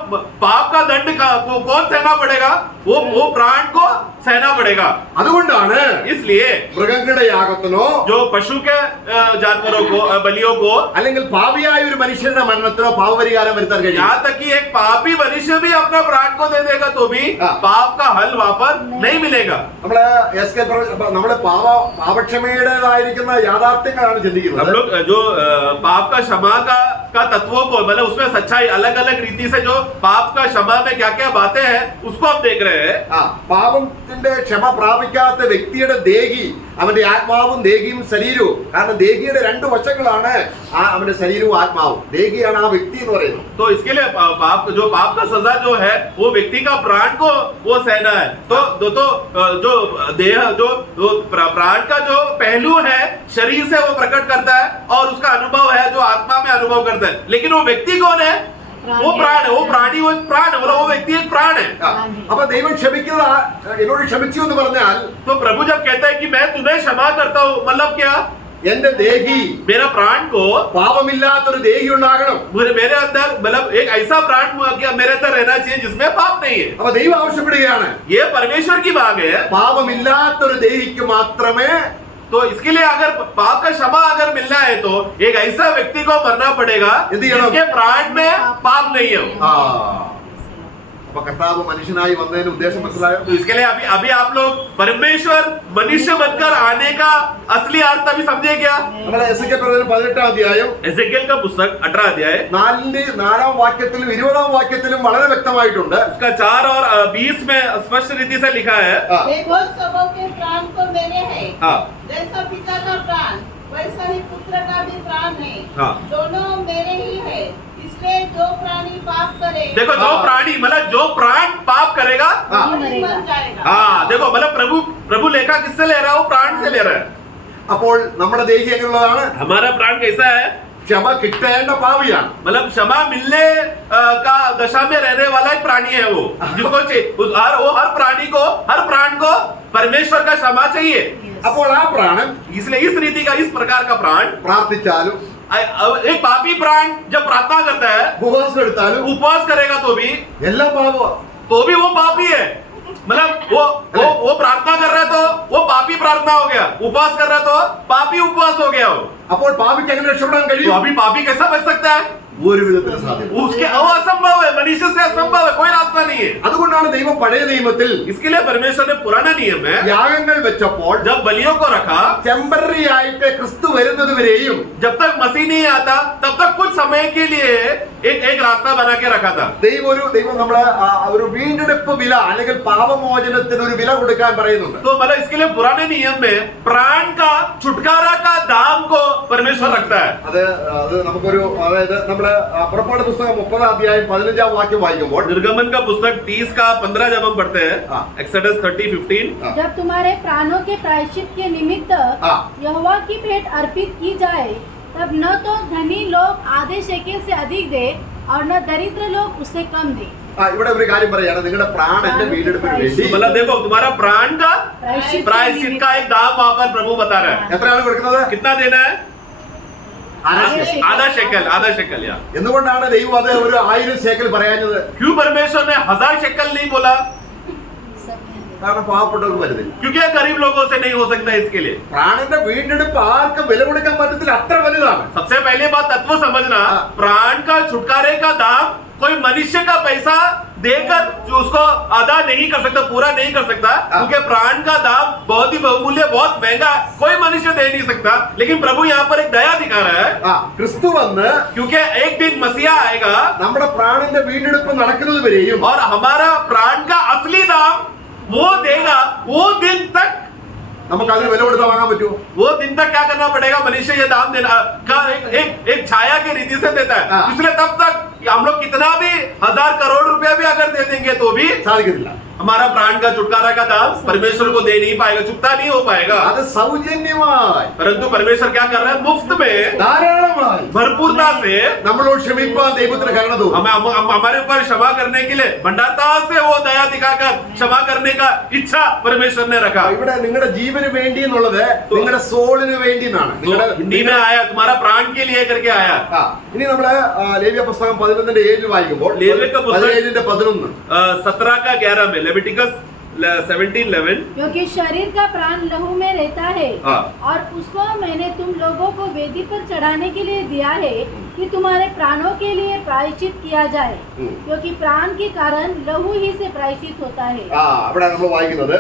पाप का दंड को कौन सहना पड़ेगा? वो प्राण को सहना पड़ेगा। അതുകൊണ്ടാണ് इसलिए മൃഗങ്ങളുടെ യാഗത്തിനോ जो पशु के जानवरों को बलियों को, അല്ലെങ്കിൽ പാപിയായ ഒരു മനുഷ്യന്റെ മരണത്തിനോ പാപപരിഹാരം വരുത്താൻ കഴിയും. यहाँ तक कि एक पापी मनुष्य भी अपना प्राण को दे देगा तो भी हाँ। पाप का हल वहां पर नहीं मिलेगा। നമ്മള് നമ്മള് പാപക്ഷമയുടേതായിരിക്കുന്ന യാഥാർത്ഥ്യങ്ങളാണ് हम ചിന്തിക്കുന്നത്. लोग जो पाप का क्षमा का तत्वों को, मतलब उसमें सच्चाई अलग अलग रीति से जो पाप का क्षमा में क्या क्या बातें हैं उसको हम देख रहे हैं। പാപത്തിന്റെ ക്ഷമ പ്രാപിക്കാത്ത വ്യക്തിയുടെ ദേഹി, അവന്റെ ആത്മാവും ദേഹിയും ശരീരവും, കാരണം ദേഹിയുടെ രണ്ട് വശങ്ങളാണ് അവന്റെ ശരീരവും ആത്മാവും. ദേഹിയാണ് ആ വ്യക്തി എന്ന് പറയുന്നത്. तो इसके लिए पाप का सजा जो है वो व्यक्ति का प्राण को वो सहना है। तो जो देह जो प्राण का जो पहलू है शरीर से वो प्रकट करता है और उसका अनुभव है जो आत्मा में अनुभव करता है। लेकिन वो व्यक्ति कौन है? वो प्राण है, वो प्राणी, वो एक प्राण है, वो व्यक्ति एक प्राण है। അപ്പൊ ദൈവം ക്ഷമിക്കുന്ന എന്നോട് ക്ഷമിച്ചു എന്ന് പറഞ്ഞാൽ तो प्रभु जब कहता है कि मैं तुम्हें क्षमा करता हूँ, मतलब क्या? എന്റെ ദേഹി, मेरा प्राण को, പാപമില്ലാത്തൊരു ദേഹി ഉണ്ടാകണം. मेरे अंदर मतलब एक ऐसा प्राण मेरे अंदर रहना चाहिए जिसमें पाप नहीं है। അപ്പൊ ദൈവം ആവശ്യപ്പെടുകയാണ്, ये परमेश्वर की मांग है। പാപമില്ലാത്തൊരു ദേഹിക്ക് മാത്രമേ. तो इसके लिए अगर पाप का क्षमा अगर मिलना है तो एक ऐसा व्यक्ति को मरना पड़ेगा जिसके प्राण में पाप नहीं है। അപ്പൊ കർത്താവ് മനുഷ്യനായി വന്നതിന് ഉദ്ദേശം മനസ്സിലായോ? तो इसके लिए अभी आप लोग परमेश्वर मनुष्य बनकर आने का असली अर्थ अभी समझे क्या? നമ്മളെ എസെക്കിയേൽ പ്രവചനം 18-ാം അധ്യായം एजेकिएल का पुस्तक 18 अध्याय 4-ാം വാക്യത്തിലും 20-ാം വാക്യത്തിലും വളരെ വ്യക്തമായിട്ടുണ്ട്. उसका 4 और 20 में स्पष्ट रीति से लिखा है। देखो सबों के प्राण तो मेरे हैं, हाँ जैसा पिता का प्राण वैसा ही पुत्र का भी प्राण है, हाँ। दोनों मेरे ही है। इसलिए जो प्राणी पाप करे देखो, जो प्राणी मतलब जो प्राण पाप करेगा, वही मर जाएगा। हाँ देखो मतलब प्रभु लेखा किससे ले रहा है? वो प्राण से ले रहा है। അപ്പോൾ നമ്മുടെ ദേഹി എങ്ങനെയുള്ളതാണ്? हमारा प्राण कैसा है? ക്ഷമ കിട്ടേണ്ട പാവിയാണ്. मतलब क्षमा मिलने का दशा में रहने वाला एक प्राणी है वो, जिसको हर प्राणी को, हर प्राण को परमेश्वर का क्षमा चाहिए। അപ്പോൾ ആ പ്രാണൻ इसलिए इस रीति का, इस प्रकार का प्राण, പ്രാർത്ഥിച്ചാലും एक पापी प्राण जब प्रार्थना करता है, ഉപവാസം എടുത്താലും उपवास करेगा तो भी वो पापी है। मतलब वो प्रार्थना कर रहा है तो वो पापी प्रार्थना हो गया, उपवास कर रहा है तो पापी उपवास हो गया वो। അപ്പോൾ പാപിക്ക് എങ്ങനെ രക്ഷപ്പെടാൻ तो കഴിയും? अभी पापी कैसा बच सकता है? ഒരു വിധത്തിൽ സാധ്യത. उसके वो असंभव है, मनुष्य से असंभव है, कोई रास्ता नहीं है। അതുകൊണ്ടാണ് ദൈവം പഴയ നിയമത്തിൽ इसके लिए परमेश्वर ने पुराना नियम में യാഗങ്ങൾ വെച്ചപ്പോൾ जब बलियों को रखा, ടെമ്പററി ആയിട്ട് ക്രിസ്തു വരുന്നത് വരെയും जब तक मसीह नहीं आता तब तक कुछ समय के लिए एक रास्ता बना के रखा था। ദൈവം നമ്മളെ ഒരു വീണ്ടെടുപ്പ് വില അല്ലെങ്കിൽ പാപമോചനത്തിന് ഒരു വില കൊടുക്കാൻ പറയുന്നുണ്ട്. तो मतलब इसके लिए पुराने नियम में प्राण का छुटकारा का दाम को परमेश्वर रखता है। അത് നമുക്കൊരു അതായത് നമ്മള് പുറപ്പാട് പുസ്തകം 30-ാം അധ്യായം 15-ാം വാക്യം വായിക്കുമ്പോൾ निर्गमन का पुस्तक 30 का 15 जब हम पढ़ते हैं, हाँ। एक्सोडस 30:15, जब तुम्हारे प्राणों के प्रायश्चित के निमित्त हाँ। यहोवा की भेंट अर्पित की जाए, तब न तो धनी लोग आधे शेकेल से अधिक दे और न दरिद्र लोग उससे कम दे। ഇവിടെ ഒരു കാര്യം പറയാണ്, നിങ്ങളുടെ പ്രാണന്റെ വീണ്ടെടുപ്പിന് വേണ്ടി मतलब देखो तुम्हारा प्राण का प्रायश्चित का एक दाम वहां पर प्रभु बता रहा है। എത്രയാണ് കൊടുക്കുന്നത്? कितना देना है? ആദ്യ आधा शेकल या। എന്തുകൊണ്ടാണ് ദൈവം അത് ഒരു 1000 ശേക്കൽ പറയാഞ്ഞത്? क्यों परमेश्वर ने 1000 शेकल नहीं बोला? കാരണം പാവപ്പെട്ടവർക്ക് വരുന്നില്ല. क्योंकि गरीब लोगों से नहीं हो सकता इसके लिए। പ്രാണന്റെ വീണ്ടെടുപ്പ് ആർക്കും വില കൊടുക്കാൻ പറ്റത്തില്ല, अത്ര വലുതാണ്. सबसे पहले बात तत्व समझना, प्राण का छुटकारे का दाम कोई मनुष्य का पैसा देकर जो उसको अदा नहीं कर सकता, पूरा नहीं कर सकता, क्योंकि प्राण का दाम बहुत ही बहुमूल्य, बहुत महंगा, कोई मनुष्य दे नहीं सकता। लेकिन प्रभु यहाँ पर एक दया दिखा रहा है, ക്രിസ്തു വന്ന് क्योंकि एक दिन मसीहा आएगा നമ്മുടെ പ്രാണന്റെ വീണ്ടെടുപ്പ് നടക്കുന്നത് വരെയും और हमारा प्राण का असली दाम वो देगा। वो दिन तक നമുക്ക് അതിന് വില കൊടുത്താൽ വാങ്ങാൻ പറ്റുമോ? वो दिन तक क्या करना पड़ेगा? मनुष्य ये दाम देना का एक छाया के रीति से देता है। इसलिए तब तक हम लोग कितना भी 1000 करोड़ रुपया भी अगर दे देंगे तो भी സാധിക്കത്തില്ല. हमारा प्राण का छुटकारा का दाम परमेश्वर को दे नहीं पाएगा, चुकता नहीं हो पाएगा। അത് സൗജന്യമായി परंतु परमेश्वर क्या कर रहा है? मुफ्त में, ധാരാളമായി भरपूरता से നമ്മളോട് ക്ഷമിപ്പാൻ ദൈവത്തിന് കരുണ തോന്നും. हमारे ऊपर क्षमा करने के लिए भंडारता से वो दया दिखाकर क्षमा करने का इच्छा परमेश्वर ने रखा। ഇവിടെ നിങ്ങളുടെ ജീവന് വേണ്ടി എന്നുള്ളത് നിങ്ങളുടെ സോളിന് വേണ്ടി എന്നാണ്. हिंदी में आया तुम्हारा प्राण के लिए करके आया। ഇനി നമ്മള് ലേവ്യ പുസ്തകം 11-ന്റെ 7 വായിക്കുമ്പോൾ ലേവ്യ का पुस्तक 17-ന്റെ 11 17 का 11 में लेविटिकस 17:11 क्योंकि शरीर का प्राण लहू में रहता है हाँ। और उसको मैंने तुम लोगों को वेदी पर चढ़ाने के लिए दिया है कि तुम्हारे प्राणों के लिए प्रायश्चित किया जाए, क्योंकि प्राण के कारण लहू ही से प्रायश्चित होता है। ആ അവിടെ നമ്മൾ വായിക്കുന്നത്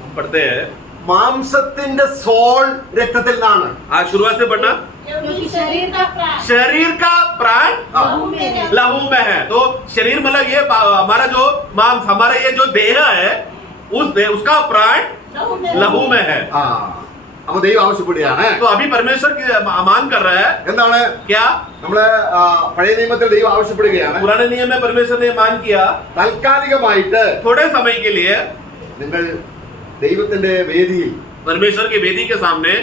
हम पढ़ते हैं, മാംസത്തിന്റെ സോൾ രക്തത്തിൽ നിന്നാണ്. आज शुरुआत से पढ़ना, क्योंकि शरीर का प्राण शरीर का प्राण लहू में है। लहू में है। तो शरीर मतलब ये हमारा जो मांस, हमारा ये जो देह है, उसका प्राण लहू में है। ആ അപ്പൊ ദൈവം ആവശ്യപ്പെടുകയാണ്. तो अभी परमेश्वर की मांग कर रहा है എന്താണ് क्या? നമ്മള് പഴയ നിയമത്തിൽ ദൈവം ആവശ്യപ്പെടുകയാണ്, पुराने नियम में परमेश्वर ने मांग किया, താൽക്കാലികമായിട്ട് थोड़े समय के लिए നിങ്ങൾ ദൈവത്തിന്റെ വേദിയിൽ परमेश्वर की वेदी के सामने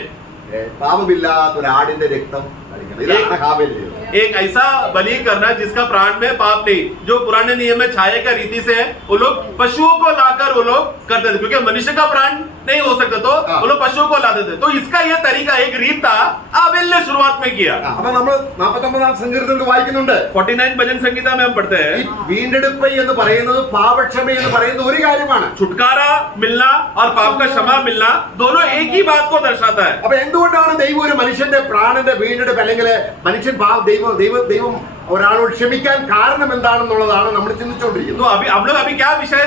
പാപമില്ലാത്ത ഒരു ആടിന്റെ രക്തം കളിക്കണം. ഇതാണ് ഹാബേലിന്റെ നിയമം. एक ऐसा बलि करना जिसका प्राण में पाप नहीं। जो पुराने नियम में छाये का रीति से है, वो लोग पशुओं को लाकर वो लोग करते थे, क्योंकि मनुष्य का प्राण नहीं हो सकता, तो वो लोग पशुओं को लाते थे। तो इसका ये तरीका, एक रीत था, आबेल ने शुरुआत में किया। അപ്പൊ നമ്മൾ 49 സങ്കീർത്തനത്തിൽ വായിക്കുന്നുണ്ട്, 49 भजन संहिता में हम पढ़ते ഈ हैं, വീണ്ടെടുപ്പ് എന്ന് പറയുന്നത് പാപക്ഷമ എന്ന് പറയുന്ന ഒരു കാര്യമാണ്. छुटकारा मिलना और पाप का क्षमा मिलना दोनों एक ही बात को दर्शाता है। അപ്പൊ എന്തുകൊണ്ടാണ് ദൈവം ഒരു മനുഷ്യന്റെ പ്രാണന്റെ വീണ്ടെടുപ്പ് അല്ലെങ്കിൽ മനുഷ്യൻ ദൈവം ഒരാളോട് ക്ഷമിക്കാൻ കാരണം എന്താണെന്നുള്ളതാണ് നമ്മൾ ചിന്തിച്ചുകൊണ്ടിരിക്കുന്നത്. तो अभी हम लोग अभी क्या विषय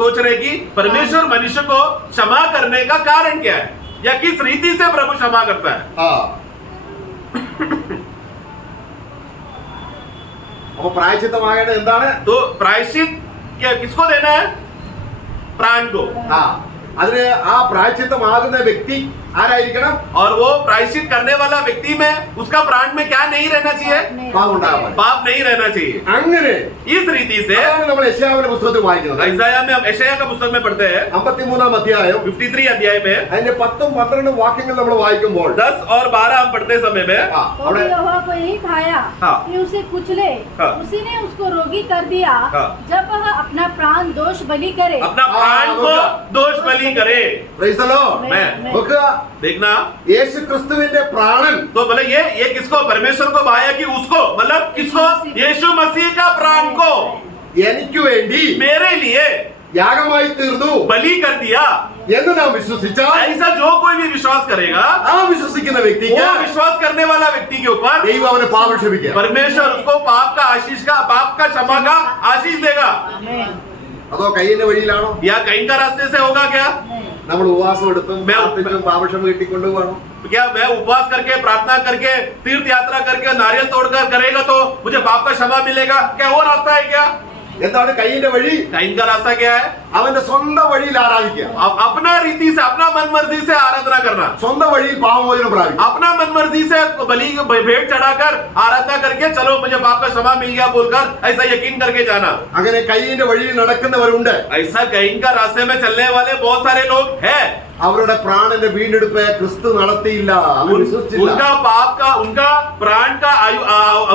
सोच रहे हैं कि परमेश्वर मनुष्य को क्षमा करने का कारण क्या है, या किस रीति से प्रभु क्षमा करता है। ആ അപ്പൊ പ്രായശ്ചിത്തമാകേണ്ടത് എന്താണ്? तो प्रायश्चित क्या किसको देना है? प्राण को। ആ അതിന് ആ പ്രായശ്ചിത്തമാകുന്ന വ്യക്തി ആരായിരിക്കണം? और वो प्रायश्चित करने वाला व्यक्ति में उसका प्राण में क्या नहीं रहना चाहिए? പാപം ഉണ്ടാകാൻ. पाप नहीं रहना चाहिए। അങ്ങനെ इस रीति से അതാണ് നമ്മൾ യെശയ്യാവിന്റെ പുസ്തകത്തിൽ വായിക്കുന്നത്. ഐസായ में हम यशायाह का पुस्तक में पढ़ते हैं 53 അധ്യായം 53 अध्याय में അതിന്റെ 10ഉം 12ഉം വാക്യങ്ങൾ നമ്മൾ വായിക്കുമ്പോൾ 10 और 12 हम पढ़ते समय में ആ, तो അവിടെ भी यहोवा को यही भाया हाँ। कि उसे कुचले, हाँ। उसी ने उसको रोगी कर दिया हाँ। जब वह अपना प्राण दोष बलि करे। अपना प्राण को दोष बलि करे। Praise the Lord. मैं- നോക്കുക, देखना, യേശു ക്രിസ്തുവിന്റെ പ്രാണൻ तो मतलब ये किसको? परमेश्वर को भाया कि उसको, मतलब किसको? यीशु मसीह का प्राण को എനിക്ക് വേണ്ടി मेरे लिए യാഗമായി തീർന്നു बलि कर दिया। എന്ന് നാം വിശ്വസിച്ചാൽ ऐसा जो कोई भी विश्वास करेगा, ആ വിശ്വസിക്കുന്ന वो വ്യക്തിക്ക് विश्वास करने वाला व्यक्ति के ऊपर ദൈവം അവന് പാപം ക്ഷമിക്കുക. परमेश्वर उसको पाप का क्षमा का आशीष देगा। അതോ കയ്യിന്റെ വഴിയിലാണോ? या कहीं का रास्ते से होगा क्या? നമ്മൾ ഉപവാസം എടുത്തും പ്രാർത്ഥിച്ചും പാപക്ഷമ കിട്ടിക്കൊണ്ടുപോകണം. क्या मैं उपवास करके, प्रार्थना करके, तीर्थ यात्रा करके, नारियल तोड़कर करेगा तो मुझे पाप का क्षमा मिलेगा? क्या वो रास्ता है क्या? എന്താണ് കയ്യിന്റെ വഴി? कहीं का रास्ता क्या है? അവന്റെ സ്വന്തം വഴിയിൽ ആരാധിക്കുക, अपना रीति से, अपना मन मर्जी से आराधना करना, സ്വന്തം വഴിയിൽ പാപമോചനം പ്രാപിക്കുക. अपना मन मर्जी से बलि भेंट चढ़ाकर आराधना करके चलो मुझे पाप का क्षमा मिल गया बोलकर ऐसा यकीन करके जाना। അങ്ങനെ കയ്യിന്റെ വഴിയിൽ നടക്കുന്നവരുണ്ട്. ऐसा कहीं का रास्ते में चलने वाले बहुत सारे लोग हैं। അവരുടെ പ്രാണന്റെ വീണ്ടെടുപ്പ് ക്രിസ്തു നടത്തിയില്ല, അവർ വിശ്വസിച്ചില്ല. उनका प्राण का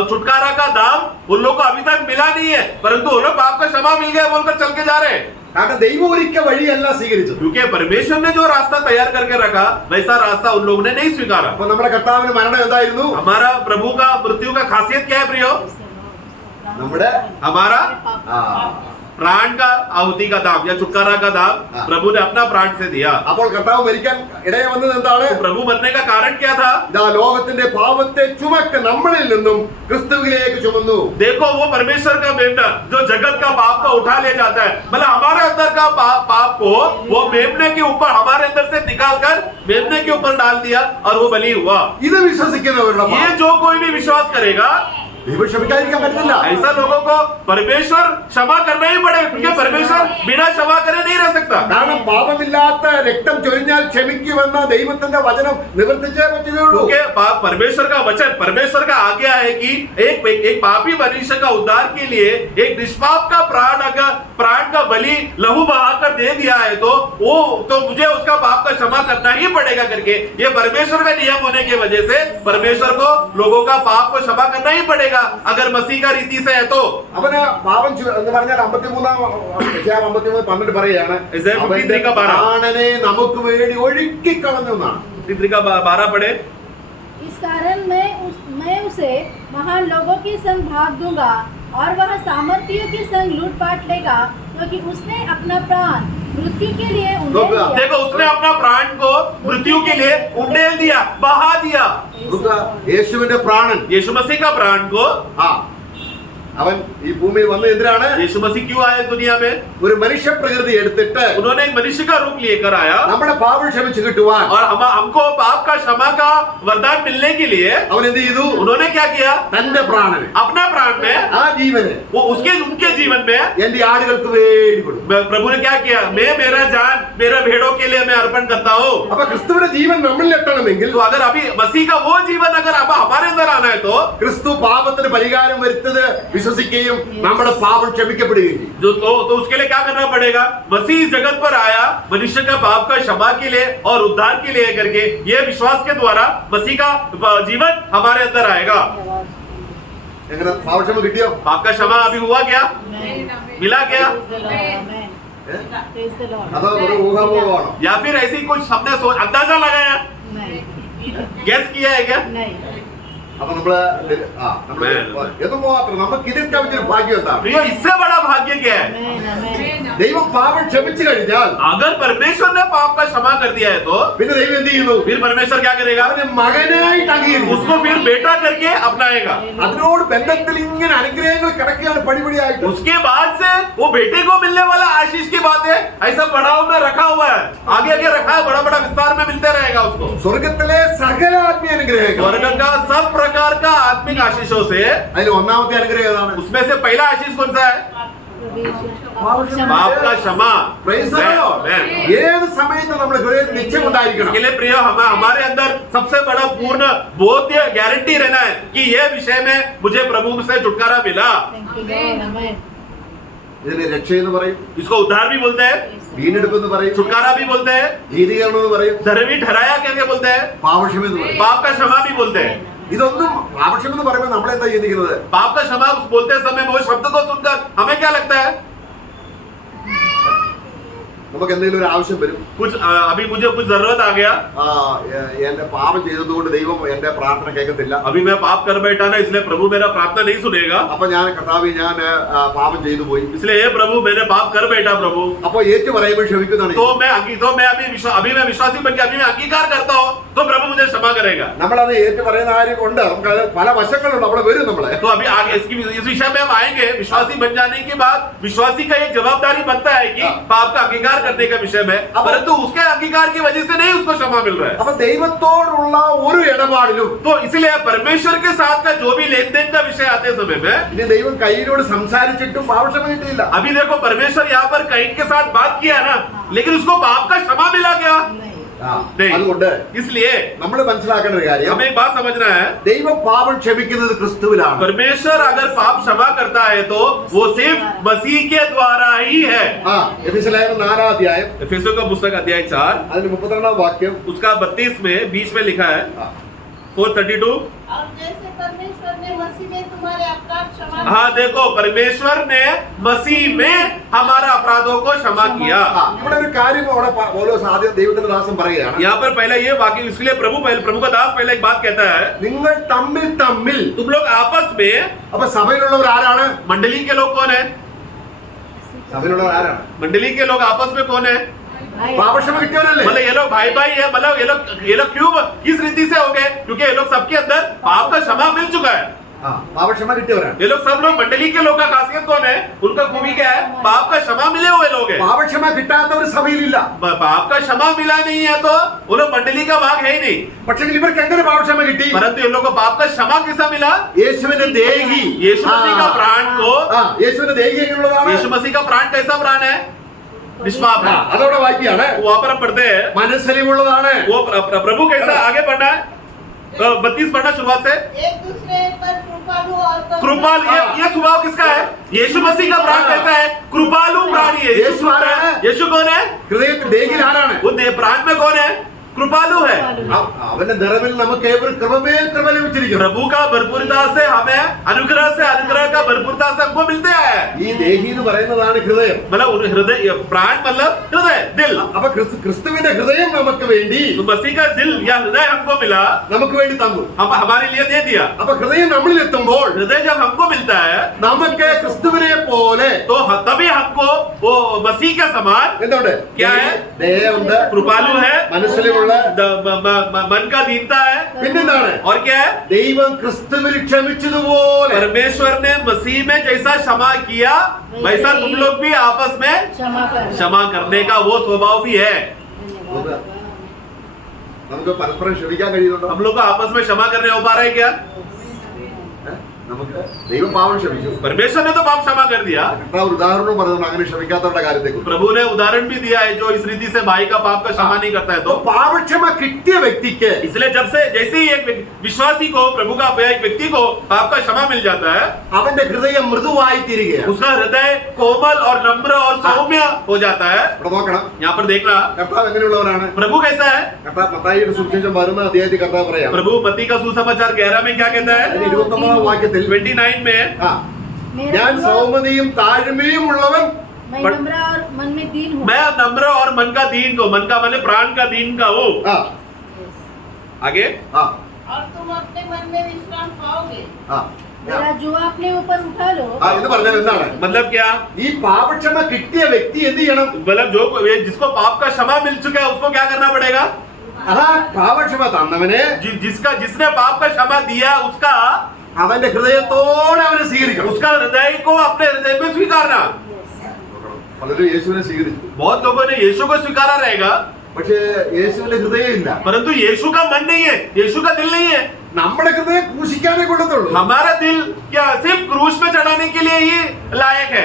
छुटकारा का दाम उन लोग को अभी तक मिला नहीं है, परंतु वो लोग पाप का क्षमा मिल गया बोलकर चल के जा रहे हैं। കാരണം ദൈവം ഒരിക്കൽ വഴിയല്ല സ്വീകരിച്ചത്. क्योंकि परमेश्वर ने जो रास्ता तैयार करके रखा वैसा रास्ता उन लोगों ने नहीं स्वीकारा। അപ്പൊ നമ്മുടെ കർത്താവിന് മരണം എന്തായിരുന്നു? हमारा प्रभु का मृत्यु का खासियत क्या है प्रियो? നമ്മുടെ हमारा ആ, प्राण का आहुति का दाम या छुटकारा का दाम हाँ। प्रभु ने अपना प्राण से दिया। അപ്പോൾ കർത്താവ് മരിക്കാൻ ഇടയ വന്നത് എന്താണ്? तो प्रभु मरने का कारण क्या था? ഇതാ ലോകത്തിന്റെ പാപത്തെ ചുമക്ക് നമ്മളിൽ നിന്നും ക്രിസ്തുവിലേക്ക് ചുമന്നു. देखो वो परमेश्वर का बेटा जो जगत का पाप को उठा ले जाता है, मतलब हमारे अंदर का पाप को वो मेमने के ऊपर, हमारे अंदर से निकाल कर मेमने के ऊपर डाल दिया और वो बलि हुआ। ഇത് വിശ്വസിക്കുന്നവരുടെ ये जो कोई भी विश्वास करेगा, ദൈവം ക്ഷമിക്കാതിരിക്കാൻ പറ്റില്ല. ऐसा लोगों को परमेश्वर क्षमा करना ही पड़ेगा, क्योंकि परमेश्वर बिना क्षमा करे नहीं रह सकता। കാരണം പാപമില്ലാത്ത രക്തം ചൊരിഞ്ഞാൽ ക്ഷമിക്കുമെന്ന ദൈവത്തിന്റെ വചനം നിവർത്തിച്ചേ പറ്റുകയുള്ളൂ. क्योंकि परमेश्वर का वचन, परमेश्वर का आज्ञा है कि एक पापी मनुष्य का उद्धार के लिए एक निष्पाप का प्राण का बलि लहू बहाकर दे दिया है, तो मुझे उसका पाप का क्षमा करना ही पड़ेगा करके ये परमेश्वर का नियम होने की वजह से परमेश्वर को लोगों का पाप को क्षमा करना ही पड़ेगा अगर मसीह का रीति से है तो। അവന് പാപം എന്ന് പറഞ്ഞാൽ 53:12 പറയാണ്, ഇസ്രായേൽ അവന്റെ 53 का 12 പ്രാണനെ നമുക്ക് വേണ്ടി ഒഴുക്കിക്കളഞ്ഞു എന്നാണ്. 12 पढ़े। इस कारण मैं उसे महान लोगों के संग भाग दूंगा और वह सामर्थियों के संग लूटपाट लेगा, क्योंकि उसने अपना प्राण मृत्यु के लिए उन्हें लोग- दिया। देखो उसने अपना प्राण को मृत्यु के लिए उंडेल दिया, बहा दिया। നോക്കുക, യേശുവിന്റെ പ്രാണൻ यीशु मसीह का प्राण को, ആ അവൻ ഈ ഭൂമിയിൽ വന്ന എന്തിനാണ്? यीशु मसीह क्यों आए दुनिया में? ഒരു മനുഷ്യ പ്രകൃതി എടുത്തിട്ട് उन्होंने एक मनुष्य का रूप लेकर आया നമ്മുടെ പാപം ക്ഷമിച്ചു കിട്ടുവാൻ और हमको पाप का क्षमा का वरदान मिलने के लिए അവൻ എന്ത് ചെയ്തു? उन्होंने क्या किया? തന്റെ പ്രാണനെ, अपना प्राण में, ആ ജീവനെ वो उनके जीवन में എന്റെ ആടുകൾക്ക് വേണ്ടി കൊടുത്തു. प्रभु ने क्या किया? मैं मेरा जान मेरा भेड़ों के लिए मैं अर्पण करता हूँ। അപ്പൊ ക്രിസ്തുവിന്റെ ജീവൻ നമ്മളിൽ എത്തണമെങ്കിൽ तो अगर अभी मसीह का वो जीवन अगर अब हमारे अंदर आना है तो ക്രിസ്തു പാപത്തിന് പരിഹാരം വരുത്തത് വിശ്വസിക്കുകയും നമ്മുടെ പാപം ക്ഷമിക്കപ്പെടുകയും ചെയ്യും. तो उसके लिए क्या करना पड़ेगा? मसीह इस जगत पर आया मनुष्य का पाप का क्षमा के लिए और उद्धार के लिए करके, ये विश्वास के द्वारा मसीह का जीवन हमारे अंदर आएगा। എങ്ങനെ പാപക്ഷമ കിട്ടിയോ? पाप का क्षमा अभी हुआ क्या? मिला क्या? അതോ ഒരു ഊഹാപോഹമാണോ? या फिर ऐसी कुछ हमने अंदाजा लगाया, गेस किया है क्या? അപ്പൊ നമ്മള് എന്തുമാത്രം നമുക്ക് ഇതിൽ കവിഞ്ഞൊരു ഭാഗ്യം എന്താണ്? प्रियो, इससे बड़ा भाग्य क्या है? ദൈവം പാപം ക്ഷമിച്ചു കഴിഞ്ഞാൽ अगर परमेश्वर ने पाप का क्षमा कर दिया है तो പിന്നെ ദൈവം എന്ത് ചെയ്യുന്നു? फिर परमेश्वर क्या करेगा? അവനെ മകനായിട്ട് അംഗീകരിക്കും. उसको फिर बेटा करके अपनाएगा। അതിനോട് ബന്ധത്തിൽ ഇങ്ങനെ അനുഗ്രഹങ്ങൾ കിടക്കുകയാണ് പടിപടിയായിട്ട്. उसके बाद से वो बेटे को मिलने वाला आशीष की बात है, ऐसा पड़ाव में रखा हुआ है, आगे आगे रखा है, बड़ा बड़ा विस्तार में मिलते रहेगा उसको। സ്വർഗത്തിലെ സകല ആത്മീയ അനുഗ്രഹങ്ങൾ, स्वर्ग का सब प्रकार का आत्मिक आशीषों से അതിൽ ഒന്നാമത്തെ അനുഗ്രഹം ഏതാണ്? उसमें से पहला आशीष कौन सा है? पाप का क्षमा। Praise the Lord. Amen. ഏത് സമയത്ത് നമ്മുടെ ഹൃദയത്തിൽ നിശ്ചയം ഉണ്ടായിരിക്കണം. इसके लिए प्रिय हमारे अंदर सबसे बड़ा पूर्ण बोध्य गारंटी रहना है कि ये विषय में मुझे प्रभु से छुटकारा मिला। ഇതിനെ രക്ഷ എന്ന് പറയും, इसको उद्धार भी बोलते हैं, വീണ്ടെടുപ്പ് എന്ന് പറയും, छुटकारा भी बोलते हैं, നീതീകരണം എന്ന് പറയും, धर्मी ठहराया करके बोलते हैं, പാപക്ഷമ എന്ന് പറയും. पाप का क्षमा भी बोलते हैं। ഇതൊന്നും പാപക്ഷമ എന്ന് പറയുമ്പോൾ നമ്മളെന്താ ചിന്തിക്കുന്നത്? पाप का क्षमा बोलते समय वो शब्द को सुनकर हमें क्या लगता है? നമുക്ക് എന്തെങ്കിലും ഒരു ആവശ്യം വരും, कुछ अभी मुझे कुछ जरूरत आ गया, എന്റെ പാപം ചെയ്തതുകൊണ്ട് ദൈവം എന്റെ പ്രാർത്ഥന കേൾക്കത്തില്ല, अभी मैं पाप कर बैठा ना इसलिए प्रभु मेरा प्रार्थना नहीं सुनेगा, അപ്പൊ ഞാൻ കർത്താവേ ഞാൻ പാപം ചെയ്തു പോയി, इसलिए हे प्रभु मैंने पाप कर बैठा प्रभु। അപ്പൊ ഏറ്റു പറയുമ്പോൾ ക്ഷമിക്കുന്നതാണ്. तो मैं अभी मैं विश्वासी बन के अभी मैं अंगीकार करता हूँ तो प्रभु मुझे क्षमा करेगा। നമ്മളത് ഏറ്റു പറയുന്ന ആരും കൊണ്ട് നമുക്ക് അത് പല വശങ്ങളുണ്ട്, അവിടെ वരും നമ്മളെ. तो अभी आगे इस विषय में हम आएंगे। विश्वासी बन जाने के बाद विश्वासी का एक जवाबदारी बनता है कि पाप का अंगीकार करने के विषय में, परंतु उसके अंगीकार की वजह से नहीं उसको क्षमा मिल रहा है। അപ്പൊ ദൈവത്തോടുള്ള ഒരു ഇടപാടിലും तो इसलिए परमेश्वर के साथ का जो भी लेन देन का विषय आते समय में, ഇനി ദൈവം കയ്യിനോട് സംസാരിച്ചിട്ടും പാപക്ഷമ കിട്ടിയില്ല. अभी देखो परमेश्वर यहाँ पर कैन के साथ बात किया ना, लेकिन उसको पाप का क्षमा मिला क्या? नहीं। അതുകൊണ്ട് इसलिए നമ്മൾ മനസ്സിലാക്കേണ്ട ഒരു കാര്യം, हमें एक बात समझना है, ദൈവം പാപം ക്ഷമിക്കുന്നത് ക്രിസ്തുവിലാണ്. परमेश्वर अगर पाप क्षमा करता है तो वो सिर्फ मसीह के द्वारा ही है। എഫെസ്യലേഖനം 4-ാം അധ്യായം एफेसियों का पुस्तक अध्याय 4 അതിന്റെ 32-ാം വാക്യം. उसका 32 में बीच में लिखा है 4:32। और जैसे परमेश्वर ने मसीह में तुम्हारे अपराध क्षमा हाँ देखो, परमेश्वर ने मसीह में हमारा अपराधों को क्षमा किया। ഇവിടെ ഒരു കാര്യം അവിടെ ഓരോ ആദ്യം ദൈവത്തിന്റെ ദാസൻ പറയുകയാണ്, यहाँ पर पहले ये वाक्य, इसलिए प्रभु का दास पहले एक बात कहता है, നിങ്ങൾ തമ്മിൽ തമ്മിൽ. तुम लोग आपस में, അപ്പൊ സഭയിലുള്ളവർ ആരാണ്? मंडली के लोग कौन है? സഭയിലുള്ളവർ ആരാണ്? मंडली के लोग आपस में कौन है? പാപക്ഷമ കിട്ടിയവരല്ലേ? मतलब ये लोग भाई भाई है, मतलब ये लोग क्यों किस रीति से हो गए? क्योंकि ये लोग सबके अंदर पाप का क्षमा मिल चुका है। പാപക്ഷമ കിട്ടിയവരാണ്. ये लोग सब लोग मंडली के लोग का खासियत कौन है? उनका खूबी क्या है? पाप का क्षमा मिले हुए लोग हैं। പാപക്ഷമ കിട്ടാത്തവർ സഭയിലില്ല. पाप का क्षमा मिला नहीं है तो वो लोग मंडली का भाग है ही नहीं। പക്ഷെ ഇവർക്ക് എങ്ങനെ പാപക്ഷമ കിട്ടി? परंतु ये लोग को पाप का क्षमा कैसा मिला? യേശുവിന്റെ ദേഹി, यीशु मसीह का प्राण को, യേശുവിന്റെ ദേഹി എങ്ങനെയുള്ളതാണ്? यीशु मसीह का प्राण कैसा प्राण है? निष्पाप है। അതോടെ വായിക്കുകയാണ്, वहां पर हम पढ़ते हैं മനസ്സലിവുള്ളതാണ്. वो प्रभु कैसा, आगे पढ़ना है 32 पढ़ना शुरुआत से। एक दूसरे पर कृपालु और कृपाल, ये स्वभाव किसका है? यीशु मसीह का प्राण कैसा है? कृपालु प्राणी है। यीशु आ रहा है। यीशु कौन है? ഹൃദയത്തിൽ ദേഹിയിൽ ആരാണ്? वो प्राण में कौन है? कृपालु है। അവന്റെ നിറവിൽ നമുക്ക് ഏവരും കൃപമേൽ കൃപ ലഭിച്ചിരിക്കുന്നു. प्रभु का भरपूरता से हमें अनुग्रह का भरपूरता से हमको मिलते हैं। ഈ ദേഹി എന്ന് പറയുന്നതാണ് ഹൃദയം. मतलब हृदय, प्राण मतलब हृदय, दिल। അപ്പൊ ക്രിസ്തുവിന്റെ ഹൃദയം നമുക്ക് വേണ്ടി, तो मसीह का दिल या हृदय हमको मिला, നമുക്ക് വേണ്ടി തന്നു. हम हमारे लिए दे दिया। അപ്പൊ ഹൃദയം നമ്മളിൽ എത്തുമ്പോൾ हृदय जब हमको मिलता है നമുക്ക് ക്രിസ്തുവിനെ പോലെ तो तभी हमको वो मसीह के समान എന്തുണ്ട്? क्या है? ദയുണ്ട്, कृपालु है, മനസ്സിലുള്ള, मन का दीनता है, പിന്നെന്താണ്? और क्या है? ദൈവം ക്രിസ്തുവിൽ ക്ഷമിച്ചതുപോലെ परमेश्वर ने मसीह में जैसा क्षमा किया वैसा तुम लोग भी आपस में क्षमा करने का वो स्वभाव भी है। നമുക്ക് പരസ്പരം ക്ഷമിക്കാൻ കഴിയുന്നുണ്ടോ? हम लोग को आपस में क्षमा करने हो पा रहे हैं क्या? നമുക്ക് ദൈവം പാപം ക്ഷമിച്ചു. परमेश्वर ने तो पाप क्षमा कर दिया। കർത്താവ് ഒരു ഉദാഹരണം പറഞ്ഞു അങ്ങനെ ക്ഷമിക്കാത്തവരുടെ കാര്യത്തെക്കുറിച്ച്. प्रभु ने उदाहरण भी दिया है जो इस रीति से भाई का पाप का क्षमा नहीं करता है। तो പാപക്ഷമ കിട്ടിയ വ്യക്തിക്ക് इसलिए जब से जैसे ही एक विश्वासी को प्रभु का एक व्यक्ति को पाप का क्षमा मिल जाता है, അവന്റെ ഹൃദയം മൃദുവായി തീരുകയാണ്. उसका हृदय कोमल और नम्र और सौम्य हो जाता है। ഇവിടെ നോക്കണം, यहाँ पर देखना കർത്താവ് എങ്ങനെയുള്ളവരാണ്? प्रभु कैसा है। കർത്താവ് മത്തായിയുടെ സുവിശേഷം 11 അധ്യായത്തിൽ കർത്താവ് പറയാം. प्रभु मत्ती का सुसमाचार 11 में क्या कहता है? 29 വാക്യത്തിൽ 29 में ആ, ഞാൻ സൗമ്യതയും താഴ്മയും ഉള്ളവൻ. मैं नम्र और मन में दीन हूँ। मैं नम्र और मन का दीन को, मन का माने प्राण का दीन का हो। ആ, आगे ആ, और तुम अपने मन में विश्राम पाओगे। ആ. मेरा जुआ अपने ऊपर उठा लो। ആ, എന്ന് പറഞ്ഞാൽ എന്താണ്? मतलब क्या? ഈ പാപക്ഷമ കിട്ടിയ വ്യക്തി എന്ത് ചെയ്യണം? मतलब जो जिसको पाप का क्षमा मिल चुका है उसको क्या करना पड़ेगा? ആ പാപക്ഷമ തന്നവനെ जिसने पाप का क्षमा दिया उसका അവന്റെ ഹൃദയത്തോടെ അവനെ സ്വീകരിക്കണം. उसका हृदय को अपने हृदय में स्वीकारना। പലരും യേശുവിനെ സ്വീകരിച്ചു, बहुत लोगों ने यीशु को स्वीकारा रहेगा, പക്ഷേ യേശുവിന്റെ ഹൃദയം ഇല്ല. परंतु यीशु का मन नहीं है, यीशु का दिल नहीं है। നമ്മുടെ ഹൃദയം ക്രൂശിക്കാനേ കൊള്ളത്തുള്ളൂ. हमारा दिल क्या सिर्फ क्रूस में चढ़ाने के लिए ही लायक है?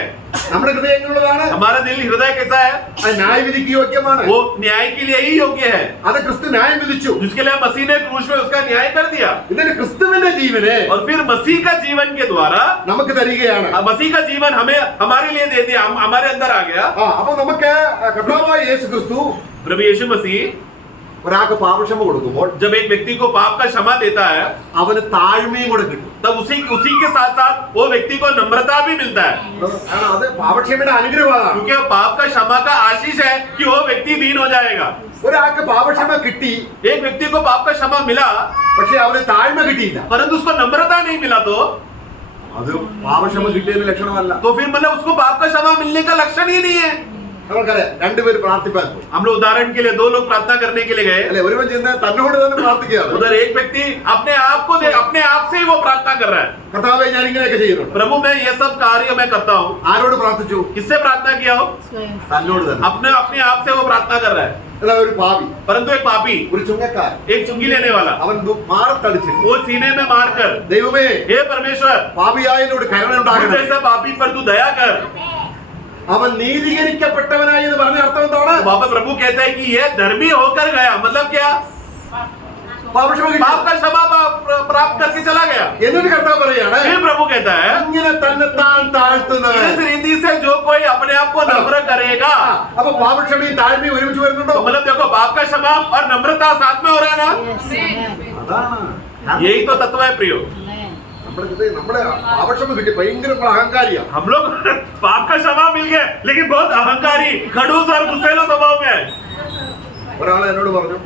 നമ്മുടെ ഹൃദയം എങ്ങനെയുള്ളതാണ്? हमारा दिल हृदय कैसा है? അത് ന്യായവിധിക്ക് യോഗ്യമാണ്. वो न्याय के लिए ही योग्य है, അത് ക്രിസ്തു ന്യായം വിധിച്ചു. जिसके लिए मसीह ने क्रूस में उसका न्याय कर दिया। ഇതിന് ക്രിസ്തുവിന്റെ ജീവനെ और फिर मसीह का जीवन के द्वारा നമുക്ക് തരികയാണ്. मसीह का जीवन हमें हमारे लिए दे दिया, हमारे अंदर आ गया। അപ്പൊ നമുക്ക് കർത്താവായ യേശു ക്രിസ്തു प्रभु यीशु मसीह ഒരാൾക്ക് പാപക്ഷമ കൊടുക്കുമ്പോൾ जब एक व्यक्ति को पाप का क्षमा देता है അവന് താഴ്മയും കൂടെ കിട്ടും. तब उसी के साथ साथ वो व्यक्ति को नम्रता भी मिलता है, കാരണം അത് പാപക്ഷമയുടെ അനുഗ്രഹമാണ്. क्योंकि पाप का क्षमा का आशीष है कि वो व्यक्ति दीन हो जाएगा। ഒരാൾക്ക് പാപക്ഷമ കിട്ടി, एक व्यक्ति को पाप का क्षमा मिला പക്ഷെ അവന് താഴ്മ കിട്ടിയില്ല. परंतु उसको नम्रता नहीं मिला അത് പാപക്ഷമ കിട്ടിയതിന്റെ ലക്ഷണമല്ല. तो फिर मतलब उसको पाप का क्षमा मिलने का लक्षण ही नहीं है। നമുക്കറിയാം, രണ്ടുപേര് പ്രാർത്ഥിപ്പാൻ പോയി. हम लोग उदाहरण के लिए 2 लोग प्रार्थना करने के लिए गए। അല്ലെ, ഒരുവൻ ചെന്ന് തന്നോട് തന്നെ പ്രാർത്ഥിക്കുകയാണ്. उधर एक व्यक्ति अपने आप से ही वो प्रार्थना कर रहा है, കർത്താവേ ഞാൻ ഇങ്ങനെയൊക്കെ ചെയ്യുന്നുണ്ട്. प्रभु मैं ये सब कार्य मैं करता हूँ। ആരോട് പ്രാർത്ഥിച്ചു? किससे प्रार्थना किया हो? स्वयं। തന്നോട് തന്നെ. अपने आप से वो प्रार्थना कर रहा है। അല്ല, ഒരു പാപി, परंतु एक पापी, ഒരു ചുങ്കക്കാരൻ, एक चुंगी लेने वाला, അവൻ മാറത്തടിച്ചിട്ട് वो सीने में मारकर, ദൈവമേ हे परमेश्वर പാപിയായതിനോട് കരുണ मुझ ഉണ്ടാകണം. जैसे पापी पर तू दया कर। അവൻ നീതീകരിക്കപ്പെട്ടവനായി എന്ന് പറഞ്ഞ അർത്ഥം എന്താണ്? वहाँ पे प्रभु कहता है कि ये धर्मी होकर गया, मतलब क्या? പാപക്ഷമ കിട്ടി. पाप का क्षमा प्राप्त करके चला गया। എന്നിട്ട് കർത്താവ് പറയാണ്, फिर प्रभु कहता है ഇങ്ങനെ തന്നെ താൻ താഴ്ത്തുന്നത്. इस रीति से जो कोई अपने आप को नम्र करेगा, അപ്പൊ പാപക്ഷമയും താഴ്മയും ഒരുമിച്ച് വരുന്നുണ്ടോ? तो मतलब देखो पाप का क्षमा और नम्रता साथ में हो रहा है ना। Yes, amen. അതാണ് यही तो तत्व है प्रियो। Amen. നമ്മുടെ പാപക്ഷമ കിട്ടി ഭയങ്കര അഹങ്കാരിയാ. हम लोग पाप का क्षमा मिल गया लेकिन बहुत अहंकारी, खड़ूस और गुस्सेलो स्वभाव में है। ഒരാൾ എന്നോട് പറഞ്ഞു,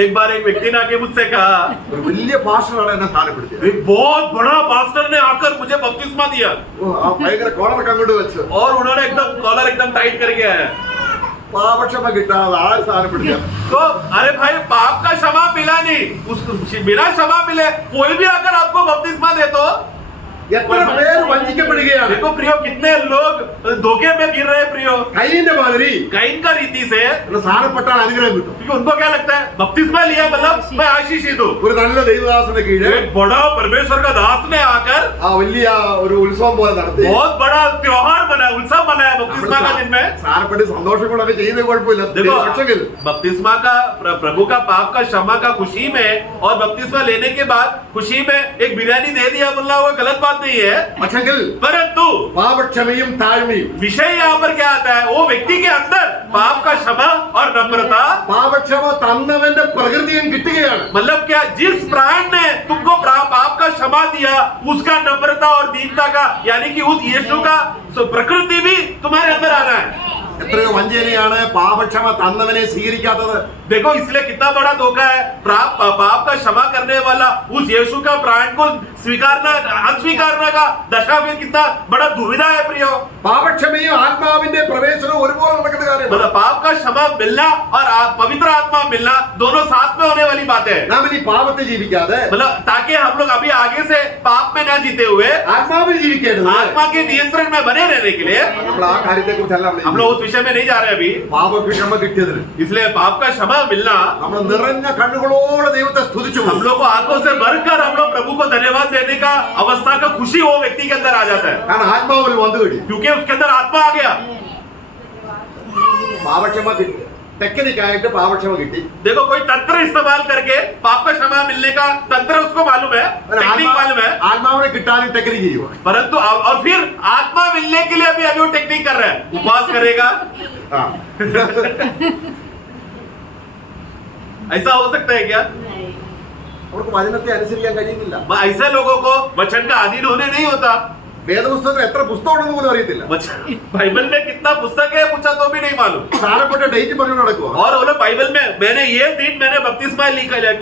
एक बार एक व्यक्ति ने आके मुझसे कहा, ഒരു വലിയ പാസ്റ്ററാണ് എന്നെ സ്ഥാനപ്പെടുത്തിയത്. एक बहुत बड़ा पास्टर ने आकर मुझे बपतिस्मा दिया ആ ഭയങ്കര കോളറൊക്കെ അങ്ങോട്ട് വെച്ച് और उन्होंने एकदम कॉलर एकदम टाइट करके आया। പാപക്ഷമ കിട്ടാതെ ആര് സ്ഥാനപ്പെടുത്തിയ? तो अरे भाई पाप का क्षमा मिला नहीं, उसको बिना क्षमा मिले कोई भी आकर आपको बपतिस्मा दे तो എത്ര പേര് വഞ്ചിക്കപ്പെടുകയാണ്. देखो प्रियो कितने लोग धोखे में गिर रहे हैं प्रियो। കൈയിന്റെ മാതിരി कैन का रीति से സ്ഥാനപ്പെട്ടാൽ അനുഗ്രഹം കിട്ടും. क्योंकि उनको क्या लगता है बपतिस्मा लिया मतलब मैं आशीषित हूँ। ഒരു നല്ല ദൈവദാസന്റെ കീഴിൽ एक बड़ा परमेश्वर का दास ने आकर ആ വലിയ ഒരു ഉത്സവം പോലെ നടത്തി बहुत बड़ा त्योहार मनाया, उत्सव मनाया बपतिस्मा का दिन में। സ്ഥാനപ്പെട്ട് സന്തോഷം കൊണ്ടൊക്കെ ചെയ്ത് കുഴപ്പമില്ല. देखो പക്ഷെങ്കിൽ बपतिस्मा का प्रभु का पाप का क्षमा का खुशी में और बपतिस्मा लेने के बाद खुशी में एक बिरयानी दे दिया बोलना वो गलत बात बात नहीं है, പക്ഷെങ്കിൽ परंतु പാപക്ഷമയും താഴ്മയും, विषय यहाँ पर क्या आता है, वो व्यक्ति के अंदर पाप का क्षमा और नम्रता, പാപക്ഷമ തന്നവന്റെ പ്രകൃതിയും കിട്ടുകയാണ്. मतलब क्या, जिस प्राण ने तुमको पाप का क्षमा दिया उसका नम्रता और दीनता का, यानी कि उस यीशु का प्रकृति भी तुम्हारे अंदर आना है. എത്രയോ വഞ്ചനയാണ് പാപക്ഷമ തന്നവനെ സ്വീകരിക്കാത്തത്. देखो इसलिए कितना बड़ा धोखा है, पाप का क्षमा करने वाला उस यीशु का प्राण को स्वीकारना अस्वीकारने का दशा में कितना बड़ा दुविधा है प्रियो. പാപക്ഷമയും ആത്മാവിന്റെ പ്രവേശനവും ഒരുപോലെ നടക്കുന്ന കാര്യമാണ്. मतलब पाप का क्षमा मिलना और पवित्र आत्मा मिलना दोनों साथ में होने वाली बात है. നാം ഇനി പാപത്തെ ജീവിക്കാതെ मतलब ताकि हम लोग अभी आगे से पाप में न जीते हुए ആത്മാവിൽ ജീവിക്കേണ്ടത്. आत्मा के नियंत्रण में बने रहने के लिए നമ്മൾ ആ കാര്യത്തെ കുറിച്ചല്ല हम लोग उस विषय में नहीं जा रहे अभी. പാപക്ഷമ കിട്ടിയതിന് इसलिए पाप का क्षमा मिलना, നമ്മൾ നിറഞ്ഞ കണ്ണുകളോടെ ദൈവത്തെ സ്തുതിച്ചു. हम लोग को आंखों से भरकर हम लोग प्रभु को धन्यवाद देने का अवस्था का खुशी वो व्यक्ति के अंदर आ जाता है, കാരണം ആത്മാവിൽ വന്നു കഴിഞ്ഞു. क्योंकि उसके अंदर आत्मा आ गया. പാപക്ഷമ കിട്ടി, ടെക്നിക്കായിട്ട് പാപക്ഷമ കിട്ടി. देखो कोई तंत्र इस्तेमाल करके पाप का क्षमा मिलने का तंत्र उसको मालूम है, टेक्निक मालूम है, ആത്മാവിനെ കിട്ടാനും ടെക്നിക്ക് ചെയ്യുക. परंतु और फिर आत्मा मिलने के लिए अभी वो टेक्निक कर रहा है, उपवास करेगा. ആ. ऐसा हो सकता है क्या? അവർക്ക് വചനത്തെ അനുസരിക്കാൻ കഴിയുന്നില്ല. ऐसे लोगों को वचन का अधीन होने नहीं होता. വേദപുസ്തകത്തിൽ എത്ര പുസ്തകം ഉണ്ടെന്ന് പോലും അറിയത്തില്ല. बाइबल में कितना पुस्तक है पूछा तो भी नहीं मालूम. പ്രധാനപ്പെട്ട ഡേറ്റ് പറഞ്ഞു നടക്കുക. और वो लोग बाइबल में मैंने ये दिन मैंने बपतिस्मा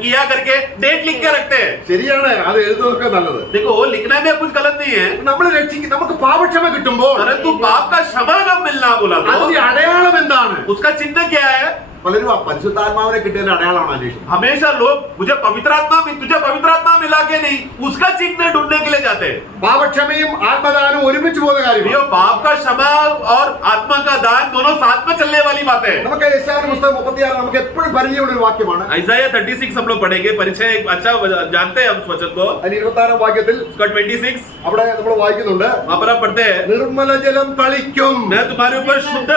किया करके डेट लिख के रखते हैं. ശരിയാണ്, അത് എഴുതുന്നതൊക്കെ നല്ലത്. देखो वो लिखने में कुछ गलत नहीं है, നമ്മൾ രക്ഷിക്കും, നമുക്ക് പാപക്ഷമ കിട്ടുമ്പോൾ परंतु पाप का क्षमा जब मिलना बोला तो അതിന്റെ അടയാളം എന്താണ്? उसका चिन्ह क्या है? പലരും ആ പരിശുദ്ധാത്മാവിനെ കിട്ടിയതിന്റെ അടയാളമാണ് അന്വേഷിക്കുന്നത്. हमेशा लोग तुझे पवित्र आत्मा मिला के नहीं उसका चिन्ह ढूंढने के लिए जाते हैं. പാപക്ഷമയും ആത്മദാനവും ഒരുമിച്ച് പോകുന്ന കാര്യമാണ്. ये पाप का क्षमा और आत्मा का दान दोनों साथ में चलने वाली बात है. നമുക്ക് യെശയ്യാവിന്റെ പുസ്തകം 36 നമുക്ക് എപ്പോഴും പരിചയമുള്ള ഒരു വാക്യമാണ്. Isaiah 36 हम लोग पढ़ेंगे, परिचय अच्छा जानते हैं हम उस वचन को. അതിന് 26 വാക്യത്തിൽ उसका 26 അവിടെ നമ്മൾ വായിക്കുന്നുണ്ട്, वहां पर हम पढ़ते हैं, നിർമ്മല ജലം തളിക്കും. मैं तुम्हारे ऊपर शुद्ध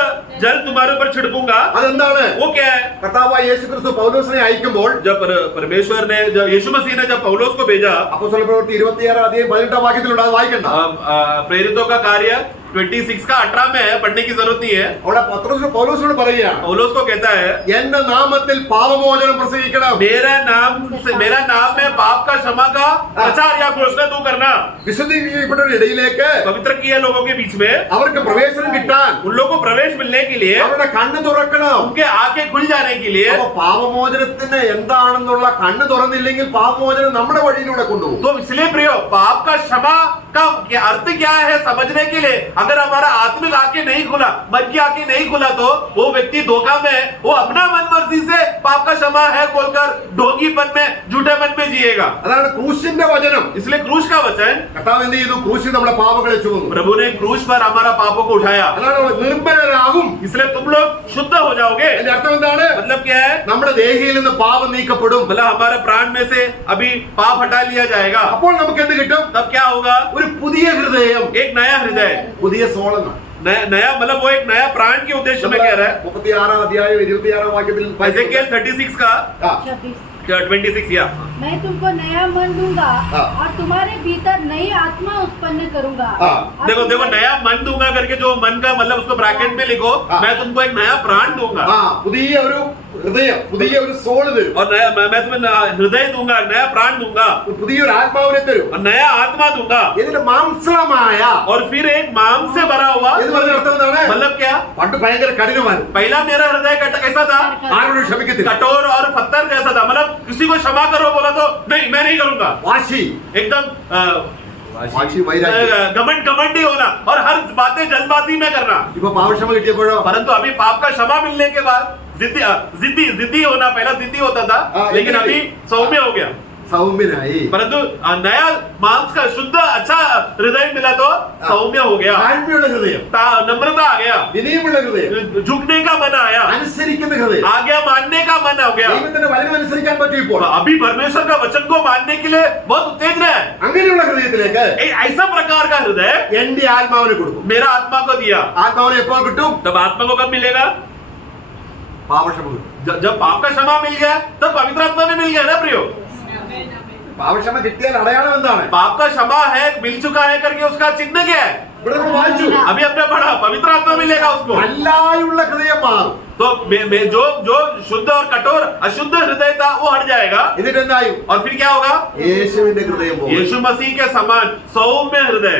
जल तुम्हारे ऊपर छिड़कूंगा. അതെന്താണ്? वो क्या है? കർത്താവായ യേശുക്രിസ്തു പൗലോസിനെ അയക്കുമ്പോൾ जब परमेश्वर ने, जब यीशु मसीह ने जब पौलुस को भेजा, അപ്പോസ്തല പ്രവൃത്തി 26 वाक्यത്തിലുണ്ട്, അത് വായിക്കണ്ട. प्रेरितों का कार्य 26 का 18 में है, पढ़ने की जरूरत नहीं है. അവിടെ പൗലോസിനോട് പറയുകയാണ്, पौलुस को कहता है എന്റെ നാമത്തിൽ പാപമോചനം പ്രസംഗിക്കണം. मेरा नाम में पाप का क्षमा का प्रचार या घोषणा तू करना. വിശുദ്ധീകരിക്കപ്പെട്ടവരുടെ ഇടയിലേക്ക് पवित्र किए लोगों के बीच में അവർക്ക് പ്രവേശനം കിട്ടാൻ उन लोगों को प्रवेश मिलने के लिए, അവരുടെ കണ്ണ് തുറക്കണം. उनके आंखें खुल जाने के लिए. അപ്പൊ പാപമോചനത്തിന് എന്താണെന്നുള്ള കണ്ണ് തുറന്നില്ലെങ്കിൽ പാപമോചനം നമ്മുടെ വഴിയിലൂടെ കൊണ്ടുപോകും. तो इसलिए प्रियो, पाप का क्षमा का अर्थ क्या है समझने के लिए अगर हमारा आत्मिक आंखें नहीं खुला, मन की आंखें नहीं खुला, तो वो व्यक्ति धोखा में, वो अपना मन मर्जी से पाप का क्षमा है बोलकर ढोंगीपन में, झूठेपन में जिएगा. അതാണ് ക്രൂശിന്റെ വചനം. इसलिए क्रूस का वचन, കർത്താവ് എന്ത് ചെയ്തു? ക്രൂശിൽ നമ്മുടെ പാപങ്ങളെ ചുമന്നു. प्रभु ने क्रूस पर हमारा पापों को उठाया. അതാണ് നിർമ്മലരാകും. इसलिए तुम लोग शुद्ध हो जाओगे. അതിന്റെ അർത്ഥം എന്താണ്? मतलब क्या है? നമ്മുടെ ദേഹിയിൽ നിന്ന് പാപം നീക്കപ്പെടും. मतलब हमारे प्राण में से अभी पाप हटा लिया जाएगा. അപ്പോൾ നമുക്ക് എന്ത് കിട്ടും? तब क्या होगा? ഒരു പുതിയ ഹൃദയം, एक नया हृदय, പുതിയ സോളെന്നാണ്. नया मतलब वो एक नया प्राण के उद्देश्य में कह रहा है. 36 अध्याയം 26 വാക്യത്തിൽ एजेकियल 36 का ആ, 26 या मैं तुमको नया मन दूंगा हाँ। और तुम्हारे भीतर नई आत्मा उत्पन्न करूंगा. हाँ। और देखो तुम्हारे- नया मन दूंगा करके जो मन का मतलब उसको ब्रैकेट में लिखो, हाँ। मैं तुमको एक नया प्राण दूंगा ആ പുതിയ ഒരു ഹൃദയം, പുതിയ ഒരു സോള് തരും. और नया मैं तुम्हें हृदय दूंगा, नया प्राण दूंगा പുതിയൊരു ആത്മാവിനെ തരും. और नया आत्मा दूंगा ഇതിന്റെ മാംസളമായ और फिर एक मांस से भरा हुआ. എന്ന് പറഞ്ഞ അർത്ഥം എന്താണ്? मतलब क्या? പണ്ട് ഭയങ്കര കഠിനമാണ്, पहला मेरा हृदय कैसा था? ആരോടും ക്ഷമിക്കത്തില്ല. कठोर और पत्थर जैसा था. मतलब किसी को क्षमा करो बोला तो नहीं, मैं नहीं करूंगा. വാശി, एकदम വാശി, വൈരാഗ്യം. घमंडी होना और हर बातें जल्दबाजी में करना. ഇപ്പൊ പാപക്ഷമ കിട്ടിയപ്പോഴോ परंतु अभी पाप का क्षमा मिलने के बाद जिद्दी होना, पहला जिद्दी होता था, लेकिन अभी सौम्य हो गया. സൗമ്യനായി, परंतु नया मांस का शुद्ध अच्छा हृदय मिला तो सौम्य हो गया, താഴ്മയുള്ള ഹൃദയം, नम्रता आ गया, വിനയമുള്ള ഹൃദയം, झुकने का मन आया, അനുസരിക്കുന്ന ഹൃദയം. आज्ञा मानने का मन हो गया. ദൈവത്തിന്റെ വചനം അനുസരിക്കാൻ പറ്റും ഇപ്പോൾ. अभी परमेश्वर का वचन को मानने के लिए बहुत उत्तेजना है. അങ്ങനെയുള്ള ഹൃദയത്തിലേക്ക് ऐसा प्रकार का हृदय എന്റെ ആത്മാവിനെ കൊടുക്കും. मेरा आत्मा को दिया. ആത്മാവിനെ എപ്പോൾ കിട്ടും? तब आत्मा को कब मिलेगा? പാപക്ഷമ കിട്ടും. जब पाप का क्षमा मिल गया तब पवित्र आत्मा भी मिल गया ना प्रियो. പാപക്ഷമ കിട്ടിയാൽ അടയാളം എന്താണ്? पाप का क्षमा है, मिल चुका है करके उसका चिन्ह क्या है? ഇവിടെ നമ്മൾ വായിച്ചു, अभी हमने पढ़ा पवित्र आत्मा मिलेगा उसको। കല്ലായുള്ള ഹൃദയം മാറും. तो जो शुद्ध और कठोर अशुद्ध हृदय था वो हट जाएगा। എന്നിട്ട് എന്തായും? और फिर क्या होगा? യേശുവിന്റെ ഹൃദയം പോകും. यीशु मसीह के समान सौम्य हृदय,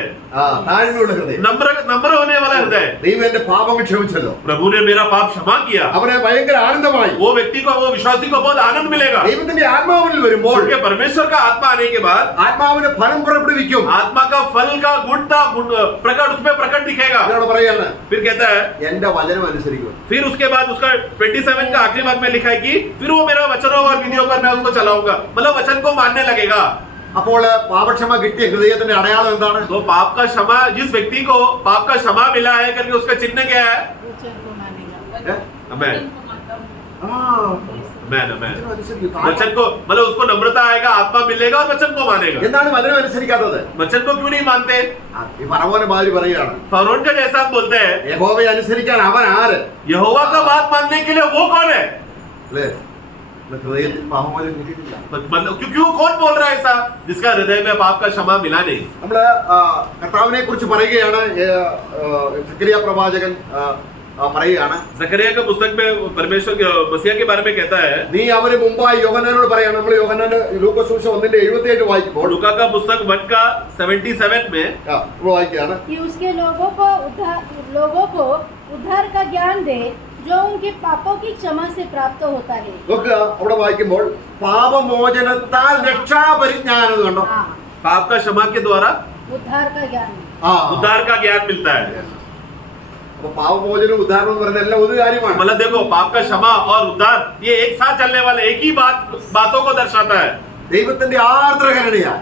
താഴ്മയുള്ള ഹൃദയം. नम्र होने वाला हृदय। ദൈവം എന്റെ പാപങ്ങൾ ക്ഷമിച്ചല്ലോ. प्रभु ने मेरा पाप क्षमा किया। അവനെ ഭയങ്കര ആനന്ദമായി. वो व्यक्ति को, वो विश्वासी को बहुत आनंद मिलेगा। ദൈവത്തിന്റെ ആത്മാവിൽ വരുമ്പോൾ क्योंकि परमेश्वर का आत्मा आने के बाद ആത്മാവിന് ഫലം പുറപ്പെടുവിക്കും. आत्मा का फल का प्रकट उसमें प्रकट दिखेगा। എന്നോട് പറയാണ്, फिर कहता है, എന്റെ വചനം അനുസരിക്കും. फिर उसके बाद उसका 27 का आखिरी भाग में लिखा है कि फिर वो मेरा वचनों और विधियों पर मैं उसको चलाऊंगा, मतलब वचन को मानने लगेगा। അപ്പോൾ പാപക്ഷമ കിട്ടിയ ഹൃദയത്തിന്റെ അടയാളം എന്താണ്? तो पाप का क्षमा, जिस व्यक्ति को पाप का क्षमा मिला है करके उसका चिन्ह क्या है? वचन को मानेगा। अमेन, ആ, अमेन, अमेन। വചനം അനുസരിക്കും. वचन को मतलब उसको नम्रता आएगा, आत्मा मिलेगा और वचन को मानेगा। എന്താണ് വചനം അനുസരിക്കാത്തത്? वचन को क्यों नहीं मानते? ഈ പറവോനെ മാതിരി പറയുകയാണ്, फरोन का जैसा हम बोलते हैं, യഹോവയെ അനുസരിക്കാൻ അവൻ ആര്? यहोवा का बात मानने के लिए वो कौन है? അല്ലേ? ഹൃദയത്തിൽ പാപമോചനം കിട്ടിയിട്ടില്ല. मतलब क्यों कौन बोल रहा है ऐसा जिसका हृदय में पाप का क्षमा मिला नहीं? നമ്മള് കർത്താവിനെ കുറിച്ച് പറയുകയാണ്. സക്കറിയ പ്രവാചകൻ പറയുകയാണ്, जकरिया का पुस्तक में परमेश्वर के मसीहा के बारे में कहता है, നീ അവന് മുമ്പായി യോഹന്നാനോട് പറയണം. നമ്മൾ യോഹന്നാന്റെ ലൂക്കോസ് സുവിശേഷം 1:77 വായിക്കുമ്പോൾ लूका का पुस्तक 1 का 77 में നമ്മൾ വായിക്കുകയാണ്, कि उसके लोगों को उद्धार का ज्ञान दे जो उनके पापों की क्षमा से प्राप्त होता है। നോക്കുക അവിടെ വായിക്കുമ്പോൾ പാപമോചനത്താൽ രക്ഷാപരിജ്ഞാനം എന്ന് കണ്ടോ? हाँ, पाप का क्षमा के द्वारा उद्धार का ज्ञान। उद्धार का ज्ञान मिलता है। അപ്പൊ പാപമോചനം ഉദ്ധാരണം എന്ന് പറയുന്നത് എല്ലാം ഒരു കാര്യമാണ്. मतलब देखो, पाप का क्षमा और उद्धार ये एक साथ चलने वाले एक ही बातों को दर्शाता है। ദൈവത്തിന്റെ ആർദ്ര കരുണയാ.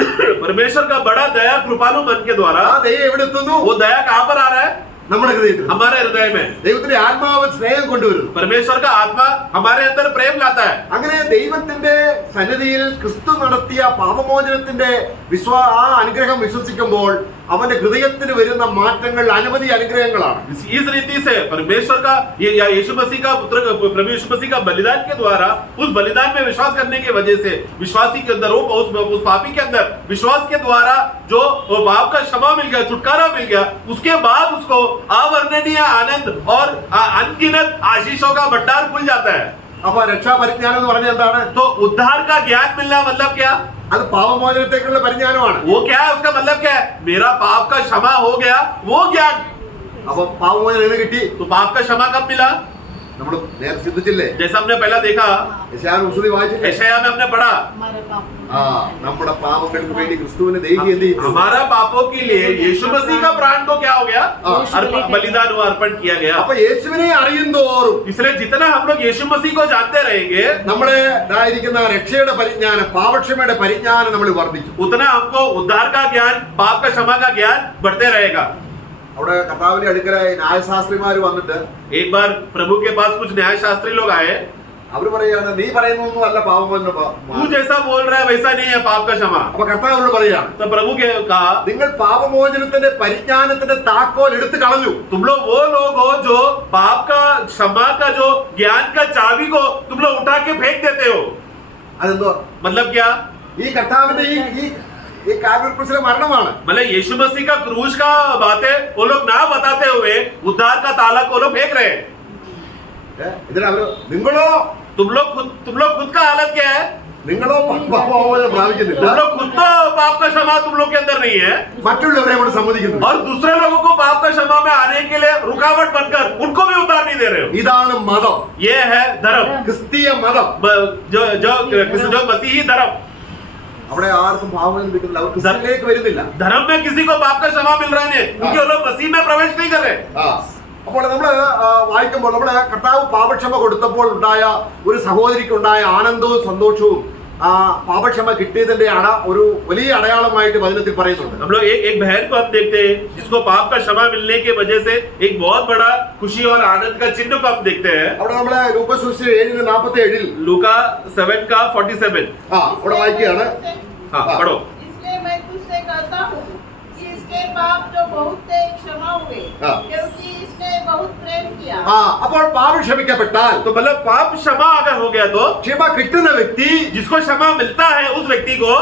परमेश्वर का बड़ा दया कृपालु मन के द्वारा ആ ദയ എവിടെ എത്തുന്നു? वो दया कहाँ पर आ रहा है? നമ്മുടെ ഹൃദയത്തിൽ. हमारे हृदय में। ദൈവത്തിന്റെ ആത്മാവ് സ്നേഹം കൊണ്ടുവരുന്നു. परमेश्वर का आत्मा हमारे अंदर प्रेम लाता है। അങ്ങനെ ദൈവത്തിന്റെ സന്നിധിയിൽ ക്രിസ്തു നടത്തിയ പാപമോചനത്തിന്റെ ആ അനുഗ്രഹം വിശ്വസിക്കുമ്പോൾ അവന്റെ ഹൃദയത്തിന് വരുന്ന മാറ്റങ്ങൾ അനവധി അനുഗ്രഹങ്ങളാണ്. इस रीति से परमेश्वर का ये यीशु मसीह का पुत्र प्रभु यीशु मसीह का बलिदान के द्वारा, उस बलिदान में विश्वास करने की वजह से विश्वासी के अंदर उस पापी के अंदर विश्वास के द्वारा जो पाप का क्षमा मिल गया, छुटकारा मिल गया, उसके बाद उसको अवर्णनीय आनंद और अनगिनत आशीषों का भंडार खुल जाता है। അപ്പൊ രക്ഷാപരിജ്ഞാനം എന്ന് പറഞ്ഞാൽ എന്താണ്? तो उद्धार का ज्ञान मिलना मतलब क्या? അത് പാപമോചനത്തേക്കുള്ള പരിജ്ഞാനമാണ്. वो क्या है? उसका मतलब क्या है? मेरा पाप का क्षमा हो गया, वो ज्ञान। അപ്പൊ പാപമോചനം എന്ന് കിട്ടി. तो पाप का क्षमा कब मिला? നമ്മൾ നേരെ ചിന്തിച്ചില്ലേ? जैसा हमने पहला देखा, യശയ്യാ ഉസ്തുതി വായിച്ചില്ലേ? यशायाह में हमने पढ़ा, हमारे पापों ആ നമ്മുടെ പാപങ്ങൾക്ക് വേണ്ടി ക്രിസ്തുവിനെ ദൈവം എന്ത് ചെയ്തു? हमारा पापों के लिए यीशु मसीह का प्राण को क्या हो गया? बलिदान हुआ, अर्पण किया गया। അപ്പൊ യേശുവിനെ അറിയുന്തോറും इसलिए जितना हम लोग यीशु मसीह को जानते रहेंगे, നമ്മളെ ഇതായിരിക്കുന്ന രക്ഷയുടെ പരിജ്ഞാനം, പാപക്ഷമയുടെ പരിജ്ഞാനം നമ്മൾ വർദ്ധിച്ചു. उतना हमको उद्धार का ज्ञान, पाप का क्षमा का ज्ञान बढ़ते रहेगा। അവിടെ കർത്താവിന്റെ അടുക്കലായി ന്യായശാസ്ത്രിമാര് വന്നിട്ട് एक बार प्रभु के पास कुछ न्याय शास्त्री लोग आए, അവര് പറയാണ്, നീ പറയുന്നൊന്നും അല്ല പാപമോചനം. तू जैसा बोल रहा है वैसा नहीं है पाप का क्षमा। അപ്പൊ കർത്താവിനോട് പറയാണ്, तो प्रभु के कहा, നിങ്ങൾ പാപമോചനത്തിന്റെ പരിജ്ഞാനത്തിന്റെ താക്കോൽ എടുത്തു കളഞ്ഞു. तुम लोग वो लोग हो जो पाप का क्षमा का जो ज्ञान का चाबी को तुम लोग उठा के फेंक देते हो। അതെന്തോ? मतलब क्या? ഈ കർത്താവിന്റെ ഈ കാവ്യപ്രശ്ന മരണമാണ്. मतलब यीशु मसीह का क्रूज का बातें वो लोग ना बताते हुए उद्धार का ताला को लोग फेंक रहे हैं। ഇതിനവര് നിങ്ങളോ तुम लोग खुद का हालत क्या है? പാപമോചനം പ്രാപിക്കുന്നില്ല, तुम लोग खुद तो पाप का क्षमा तुम लोग के अंदर नहीं है, മറ്റുള്ളവരെ കൂടെ സമ്മതിക്കുന്നു. और दूसरे लोगों को पाप का क्षमा में आने के लिए रुकावट बनकर उनको भी उद्धार नहीं दे रहे हो। ഇതാണ് മതം, ये है धर्म, ക്രിസ്തീയ മതം. जो मसीही धर्म। അവിടെ ആർക്കും പാപമോചനം കിട്ടുന്നില്ല, അവർ ക്രിസ്തുവിലേക്ക് വരുന്നില്ല. धर्म में किसी को पाप का क्षमा मिल रहा है, क्योंकि वो लोग मसीह में प्रवेश नहीं कर रहे। അപ്പോൾ നമ്മള് വായിക്കുമ്പോൾ നമ്മുടെ കർത്താവ് പാപക്ഷമ കൊടുത്തപ്പോൾ ഉണ്ടായ ഒരു സഹോദരിക്ക് ഉണ്ടായ ആനന്ദവും സന്തോഷവും പാപക്ഷമ കിട്ടിയതിന്റെ ഒരു വലിയ അടയാളമായിട്ട് വചനത്തിൽ പറയുന്നുണ്ട്. हम लोग एक बहन को हम देखते हैं जिसको पाप का क्षमा मिलने की वजह से एक बहुत बड़ा खुशी और आनंद का चिन्ह को हम देखते हैं। അവിടെ നമ്മള് ലൂക്കോസ് സുവിശേഷം 7:47 लूका 7 का 47 അവിടെ വായിക്കുകയാണ്. हाँ पढ़ो। इसलिए मैं तुझसे कहता हूँ कि इसके पाप जो बहुत थे क्षमा हुए, क्योंकि इसने बहुत प्रेम किया। അപ്പോൾ പാപം ക്ഷമിക്കപ്പെട്ടാൽ, तो मतलब पाप क्षमा अगर हो गया तो ക്ഷമ കിട്ടുന്ന വ്യക്തി जिसको क्षमा मिलता है उस व्यक्ति को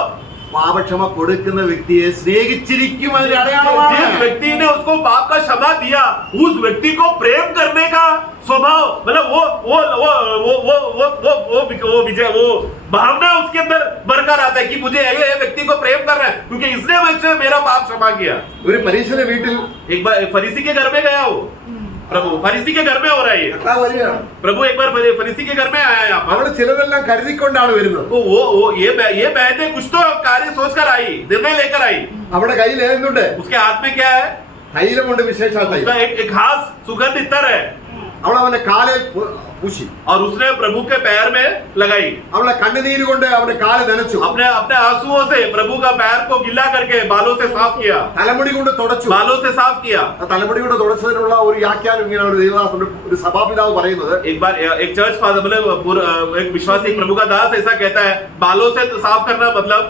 പാപക്ഷമ കൊടുക്കുന്ന വ്യക്തിയെ സ്നേഹിച്ചിരിക്കും അതിന്റെ അടയാളമാണ്. जिस व्यक्ति ने उसको पाप का क्षमा दिया उस व्यक्ति को प्रेम करने का स्वभाव मतलब वो विजय वो भावना उसके अंदर बरकरार आता है कि मुझे ये व्यक्ति को प्रेम कर रहा है क्योंकि इसने मुझसे मेरा पाप क्षमा किया। ഒരു പരീക്ഷയുടെ വീട്ടിൽ एक बार फरीसी के घर में गया वो प्रभु फरीसी के घर में हो रहा है ये കർത്താവ് വരികയാണ്. प्रभु एक बार फरीसी के घर में आया यहाँ पर അവിടെ ചിലതെല്ലാം കരുതിക്കൊണ്ടാണ് വരുന്നത്. तो वो ये बहन ने कुछ तो कार्य सोचकर आई निर्णय लेकर आई അവിടെ കയ്യിൽ എന്തുണ്ട്? उसके हाथ में क्या है തൈലമുണ്ട്, വിശേഷ തൈലം. उसका एक खास सुगंध इतर है അവൾ അവന്റെ കാലിൽ പൂശി. और उसने प्रभु के पैर में लगाई അവളെ കണ്ണുനീര് കൊണ്ട് അവന്റെ കാല് നനച്ചു. अपने अपने आंसुओं से प्रभु का पैर को गिला करके बालों से साफ किया തലമുടി കൊണ്ട് തുടച്ചു. बालों से साफ किया। ആ തലമുടി കൊണ്ട് തുടച്ചതിനുള്ള ഒരു വ്യാഖ്യാനം ഇങ്ങനെ ഒരു ദേവദാസന്റെ ഒരു സഭാപിതാവ് പറയുന്നത്, एक बार एक चर्च फादर मतलब एक विश्वासी प्रभु का दास ऐसा कहता है बालों से साफ करना मतलब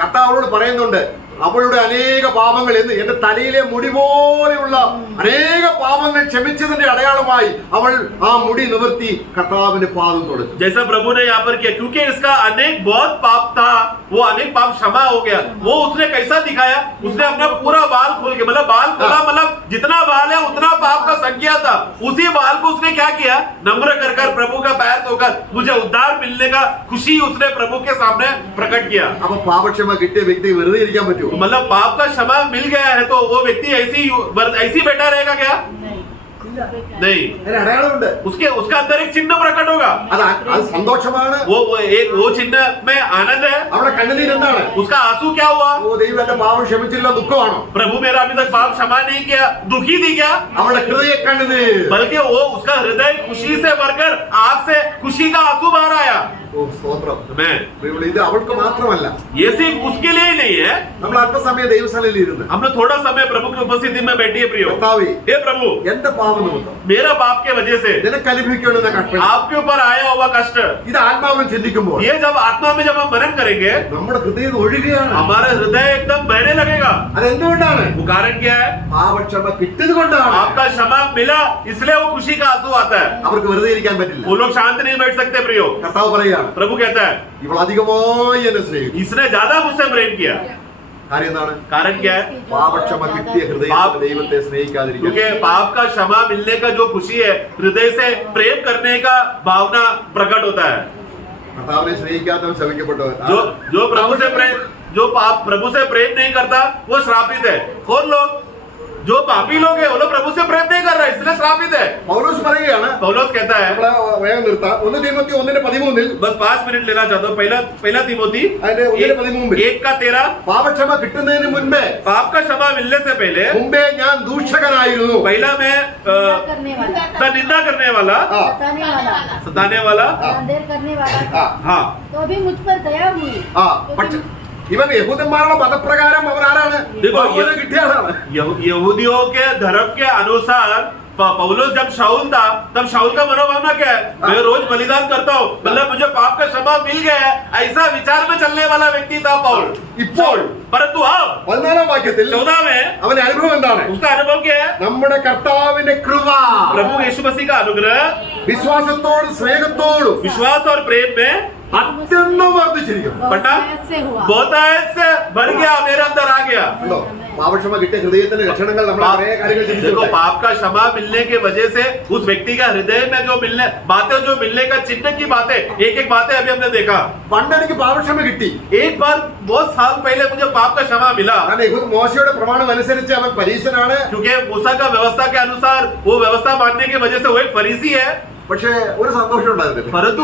കർത്താവ് അവളോട് പറയുന്നുണ്ട്, അവളുടെ അനേക പാപങ്ങൾ എന്ന് എന്റെ തലയിലെ മുടി പോലെയുള്ള അനേക പാപങ്ങൾ ക്ഷമിച്ചതിന്റെ അടയാളമായി അവൾ ആ മുടി നിവർത്തി കർത്താവിന്റെ പാദം തുടച്ചു. जैसा प्रभु ने यहाँ पर किया क्योंकि इसका अनेक बहुत पाप था वो अनेक पाप क्षमा हो गया। वो उसने कैसा दिखाया उसने अपना पूरा बाल खोल के मतलब बाल खोला मतलब जितना बाल है उतना पाप का संख्या था उसी बाल को उसने क्या किया नम्र कर कर प्रभु का पैर धोकर मुझे उद्धार मिलने का खुशी उसने प्रभु के सामने प्रकट किया। അപ്പൊ പാപക്ഷമ കിട്ടിയ വ്യക്തി വെറുതെ ഇരിക്കാൻ പറ്റുമോ? मतलब पाप का क्षमा मिल गया है तो वो व्यक्ति ऐसी बैठा रहेगा क्या? नहीं അതിന് അടയാളമുണ്ട്. उसका अंदर एक चिन्ह प्रकट होगा। അത് സന്തോഷമാണ്. वो चिन्ह में आनंद है। അവിടെ കണ്ണുനീര് എന്താണ്? उसका आंसू क्या हुआ? ഓ ദൈവം എന്റെ പാപം ക്ഷമിച്ചില്ല, ദുഃഖമാണോ? प्रभु मेरा अभी तक पाप क्षमा नहीं किया दुखी थी क्या? അവിടെ ഹൃദയ കണ്ണുനീർ. बल्कि वो उसका हृदय खुशी से भरकर आंख से खुशी का आंसू बाहर आया। ഓ സ്തോത്രം. मैं ഇത് അവൾക്ക് മാത്രമല്ല. ये सिर्फ उसके लिए ही नहीं है। നമ്മൾ അല്പസമയം ദൈവസ്ഥലിൽ ഇരുന്ന് हम लोग थोड़ा समय प्रभु की उपस्थिति में बैठिए प्रियो। കർത്താവേ, हे प्रभु എന്റെ പാപം നിമിത്തം मेरा पाप के वजह से നിനക്ക് അനുഭവിക്കേണ്ടുന്ന കഷ്ടം आपके ऊपर आया हुआ कष्ट ഇത് ആത്മാവിൽ ചിന്തിക്കുമ്പോൾ ये जब आत्मा में जब हम मनन करेंगे നമ്മുടെ ഹൃദയം ഒഴുകുകയാണ്. हमारा हृदय एकदम बहने लगेगा। അതെന്തുകൊണ്ടാണ്? वो कारण क्या है? പാപക്ഷമ കിട്ടിയത് കൊണ്ടാണ്. आपका क्षमा मिला इसलिए वो खुशी का आंसू आता है। അവർക്ക് വെറുതെ ഇരിക്കാൻ പറ്റില്ല. वो लोग शांत नहीं बैठ सकते प्रियो। കർത്താവ് പറയുകയാണ്, प्रभु कहता है ഇവൾ അധികമായി എന്നെ സ്നേഹിക്കും. इसने ज्यादा मुझसे प्रेम किया। കാര്യം എന്താണ്? कारण क्या है? പാപക്ഷമ കിട്ടിയ ഹൃദയത്തിൽ ദൈവത്തെ സ്നേഹിക്കാതിരിക്കുക. क्योंकि पाप का क्षमा मिलने का जो खुशी है हृदय से प्रेम करने का भावना प्रकट होता है। കർത്താവിനെ സ്നേഹിക്കാത്തവൻ ശപിക്കപ്പെട്ടവൻ. जो प्रभु से प्रेम नहीं करता वो श्रापित है। कौन लोग? जो पापी लोग हैं वो लोग प्रभु से प्रेम नहीं कर रहे इसलिए श्रापित है। പൗലോസ് പറയുകയാണ്, पौलुस कहता है നമ്മളെ വേഗം നിർത്താം. 1 തീമോത്തി 1:13 बस 5 मिनट लेना चाहता हूँ। पहला तिमोथी അതിന്റെ 1:13 1:13 പാപക്ഷമ കിട്ടുന്നതിന് മുൻപേ पाप का क्षमा मिलने से पहले മുമ്പേ ഞാൻ ദൂഷകനായിരുന്നു. पहला मैं करने वाला, निंदा करने वाला ആ, सताने वाला अंधेर करने वाला ആ, हाँ तो भी मुझ पर दया हुई। ആ. പക്ഷെ ഇവൻ യഹൂദന്മാരുടെ മതപ്രകാരം അവർ ആരാണ്? देखो, പൗലോസിനെ കിട്ടിയ ആളാണ്. यहूदियों के धर्म के अनुसार पौलुस जब शाऊल था तब शाऊल का मनोभावना क्या है? मैं रोज बलिदान करता हूँ मतलब मुझे पाप का क्षमा मिल गया है ऐसा विचार में चलने वाला व्यक्ति था पौल। ഇപ്പോൾ परंतु अब 14 വാക്യത്തിൽ 14 में അവന്റെ അനുഭവം എന്താണ്? उसका अनुभव क्या है? നമ്മുടെ കർത്താവിന്റെ കൃപ प्रभु यीशु मसीह का अनुग्रह വിശ്വാസത്തോടും സ്നേഹത്തോടും विश्वास और प्रेम में അത്യന്തം വർദ്ധിച്ചിരിക്കുന്നു. पढ़ना बहुतायत से हुआ। बहुतायत से भर गया मेरे अंदर आ गया। കണ്ടോ? പാപക്ഷമ കിട്ടിയ ഹൃദയത്തിന്റെ ലക്ഷണങ്ങൾ നമ്മൾ കുറേ കാര്യങ്ങൾ देखो ചിന്തിച്ചു. पाप का क्षमा मिलने की वजह से उस व्यक्ति का हृदय में जो मिलने का चिन्ह की बातें एक बातें अभी हमने देखा। പണ്ട് എനിക്ക് പാപക്ഷമ കിട്ടി. एक बार बहुत साल पहले मुझे पाप का क्षमा मिला കാരണം യഹൂദ മോശയുടെ പ്രമാണം അനുസരിച്ച് അവൻ പരീശനാണ്. क्योंकि मूसा का व्यवस्था के अनुसार वो व्यवस्था मानने की वजह से वो एक फरीसी है। പക്ഷേ ഒരു സന്തോഷം ഉണ്ടായിരുന്നില്ല. परंतु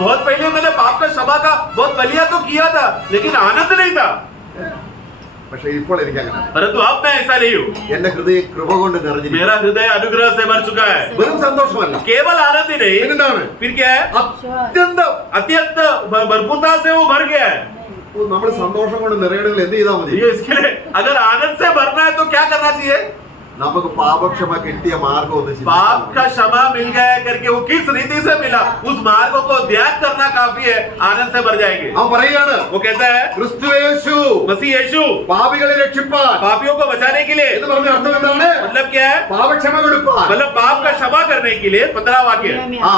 बहुत पहले मैंने पाप का क्षमा का बहुत बलिया तो किया था लेकिन आनंद नहीं था। പക്ഷേ ഇപ്പോൾ എനിക്ക് അങ്ങനെ. परंतु अब मैं ऐसा नहीं हूँ। എന്റെ ഹൃദയം കൃപ കൊണ്ട് നിറഞ്ഞിരിക്കുന്നു. मेरा हृदय अनुग्रह से भर चुका है। വെറും സന്തോഷമല്ല, केवल आनंद ही नहीं പിന്നെന്താണ്? फिर क्या है? അത്യന്തം. अत्यंत भरपूरता से वो भर गया है। നമ്മൾ സന്തോഷം കൊണ്ട് നിറയണമെങ്കിൽ എന്ത് ചെയ്താൽ മതി? ये इसके लिए अगर आनंद से भरना है तो क्या करना चाहिए? നമുക്ക് പാപക്ഷമ കിട്ടിയ മാർഗം ഒന്ന് ചിന്തിക്കണം. पाप का क्षमा मिल गया है करके वो किस रीति से मिला उस मार्ग को ध्यान करना काफी है आनंद से भर जाएंगे। അവൻ പറയാണ്, वो कहता है ക്രിസ്തുയേശു मसीह यीशु പാപികളെ രക്ഷിപ്പാൻ पापियों को बचाने के लिए എന്ന് പറഞ്ഞ അർത്ഥം എന്താണ്? मतलब क्या है? പാപക്ഷമ കൊടുപ്പാൻ. मतलब पाप का क्षमा करने के लिए 15 वाक्य। ആ,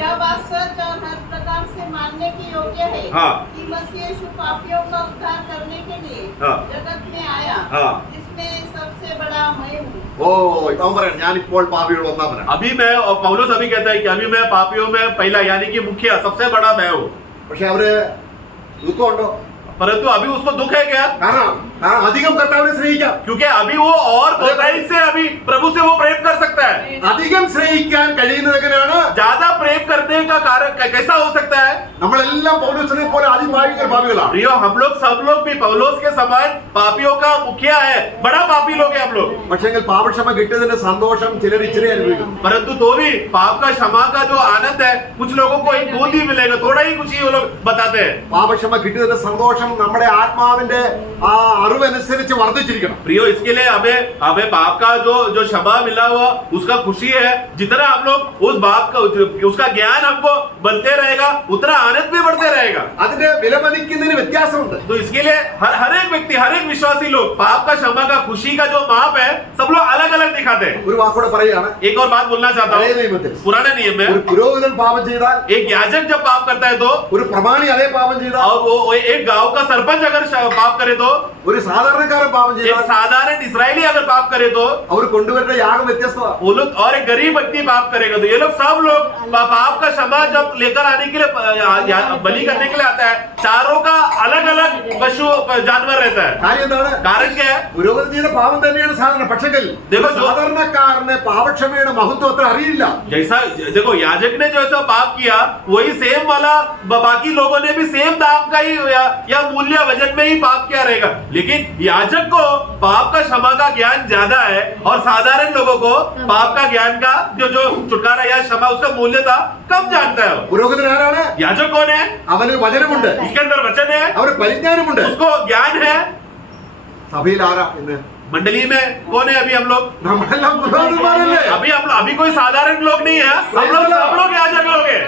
यह बात सच और हर प्रकार से मान्य मानने के योग्य है हाँ। कि मसीह यीशु पापियों का उद्धार करने के लिए हाँ। जगत में आया, हाँ। जिसमें सबसे बड़ा मैं हूँ। ഓ ഇപ്പം പറയാം ഞാനിപ്പോൾ പാപികൾ ഒന്നാമനാണ്. अभी मैं, और पौलुस अभी कहता है कि अभी मैं पापियों में पहला, यानी कि मुखिया, सबसे बड़ा मैं हूँ. പക്ഷെ അവര് ദുഃഖമുണ്ടോ? परंतु अभी उसको दुख है क्या? കാരണം അധികം കർത്താവിനെ സ്നേഹിക്കാം. क्योंकि अभी वो और गहराई से अभी प्रभु से वो प्रेम कर सकता है. അധികം സ്നേഹിക്കാൻ കഴിയുന്നത് എങ്ങനെയാണ്? ज्यादा प्रेम करने का कारण कैसा हो सकता है? നമ്മളെല്ലാം പൗലോസിനെ പോലെ പാപികളാണ്. प्रियो, हम लोग सब लोग भी पौलुस के समान पापियों का मुखिया है, बड़ा पापी लोग हैं हम लोग. പക്ഷെങ്കിൽ പാപക്ഷമ കിട്ടിയതിന്റെ സന്തോഷം ചിലർ ഇച്ചിരി അനുഭവിക്കും. परंतु तो भी पाप का क्षमा का जो आनंद है, कुछ लोगों को एक बूंद ही मिलेगा, थोड़ा ही खुशी वो लोग बताते हैं. പാപക്ഷമ കിട്ടിയതിന്റെ സന്തോഷം നമ്മുടെ ആത്മാവിന്റെ ആ അറിവനുസരിച്ച് വർദ്ധിച്ചിരിക്കണം. प्रियो, इसके लिए हमें पाप का जो क्षमा मिला हुआ उसका खुशी है. जितना हम लोग उस बाप का उसका ज्ञान हमको बनते रहेगा, उतना आनंद भी बढ़ते रहेगा. അതിന്റെ വിലമതിക്കുന്നതിന് വ്യത്യാസമുണ്ട്. तो इसके लिए हर एक व्यक्ति, हर एक विश्वासी लोग पाप का क्षमा का खुशी का जो माप है, सब लोग अलग अलग दिखाते हैं. ഒരു വാക്കോടെ പറയുകയാണ്, एक और बात बोलना चाहता പഴയ हूँ. നിയമത്തിൽ पुराने नियम में ഒരു പുരോഹിതൻ പാപം ചെയ്താൽ, एक याजक जब पाप करता है तो, ഒരു പ്രമാണി അതേ പാപം ചെയ്താൽ, और वो एक गांव का सरपंच अगर पाप करे तो, ഒരു സാധാരണക്കാരൻ പാപം एक ചെയ്താൽ, साधारण इसराइली अगर पाप करे तो, അവർ കൊണ്ടുവരുന്ന യാഗം വ്യത്യസ്തമാണ്. वो लोग, और एक गरीब व्यक्ति पाप करेगा तो, ये लोग सब लोग पाप का क्षमा जब लेकर आने के लिए बलि करने के लिए आता है, चारों का अलग अलग पशु जानवर रहता है. കാര്യം എന്താണ്? कारण क्या है? പുരോഹിതൻ ചെയ്ത പാപം തന്നെയാണ് സാധാരണ. പക്ഷെങ്കിൽ देखो, സാധാരണക്കാരന് പാപക്ഷമയുടെ മഹത്വം അത്ര അറിയില്ല. जैसा देखो याजक ने जैसा पाप किया, वही सेम वाला बाकी लोगों ने भी सेम दाम का ही या मूल्य वजन में ही पाप किया रहेगा. लेकिन याजक को पाप का क्षमा का ज्ञान ज्यादा है, और साधारण लोगों को पाप का ज्ञान का जो छुटकारा या क्षमा उसका मूल्य था कम जानता है. പുരോഹിതൻ ആരാണ്? याजक कौन है? അവന് വചനമുണ്ട്, उसके अंदर वचन है, അവന് പരിജ്ഞാനമുണ്ട്. उसको ज्ञान है. സഭയിൽ ആരാ ഇന്ന്? मंडली में कौन है अभी हम लोग? നമ്മളെല്ലാം പുരോഹിതന്മാരല്ലേ? अभी कोई साधारण लोग नहीं है, हम लोग सब लोग याजक लोग हैं.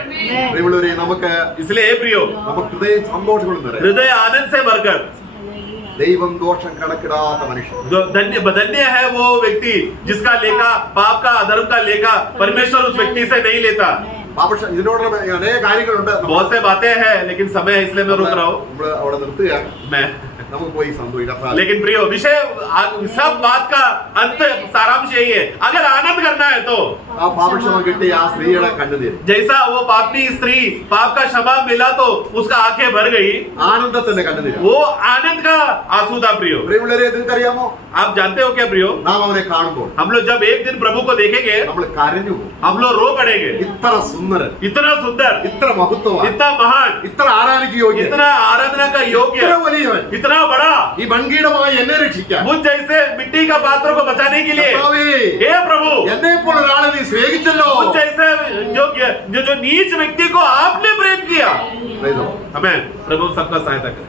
പ്രിയമുള്ളവരെ, നമുക്ക് इसलिए हे प्रियो, നമുക്ക് ഹൃദയം സന്തോഷങ്ങളും നിറയും. हृदय आनंद से भरकर, ദൈവം ദോഷം കണക്കിടാത്ത മനുഷ്യൻ. धन्य है वो व्यक्ति जिसका लेखा, पाप का, अधर्म का लेखा परमेश्वर उस व्यक्ति से नहीं लेता. ഇതിനോടുള്ള അനേക കാര്യങ്ങളുണ്ട്. बहुत से बातें हैं, लेकिन समय है इसलिए मैं रुक रहा हूँ. നമ്മൾ അവിടെ നിർത്തുകയാണ്. मैं നമുക്ക് പോയി സന്തോഷിക്കാം. लेकिन प्रियो, विषय सब बात का अंत सारांश यही है, अगर आनंद करना है तो ആ പാപക്ഷമ കിട്ടിയ ആ സ്ത്രീയുടെ കണ്ണുനീര്, जैसा वो पापनी स्त्री पाप का क्षमा मिला तो उसका आंखें भर गई, ആനന്ദത്തിന്റെ കണ്ണുനീര്. वो आनंद का आंसू था. प्रियो, പ്രിയമുള്ളവരെ, നിങ്ങൾക്കറിയാമോ, आप जानते हो क्या प्रियो? നാം അവനെ കാണുമ്പോൾ हम लोग जब एक दिन प्रभु को देखेंगे, നമ്മൾ കരഞ്ഞു പോകും. हम लोग रो पड़ेंगे. ഇത്ര സുന്ദരൻ, इतना सुंदर, ഇത്ര മഹത്വവാൻ, इतना महान, ഇത്ര ആരാധനയ്ക്ക് യോഗ്യൻ, इतना आराधना का ഇത്ര योग्य, വലിയവൻ, इतना बड़ा, ഈ മൺകീടമായി എന്നെ രക്ഷിക്കാൻ, मुझ जैसे मिट्टी का पात्र को बचाने के लिए, കർത്താവേ, हे प्रभु, എന്നെ പോലെ ഒരാളെ നീ സ്നേഹിച്ചല്ലോ. मुझ जैसे जो नीच व्यक्ति को आपने प्रेम किया. പ്രിയതോ, हमें प्रभु सबका सहायता करे.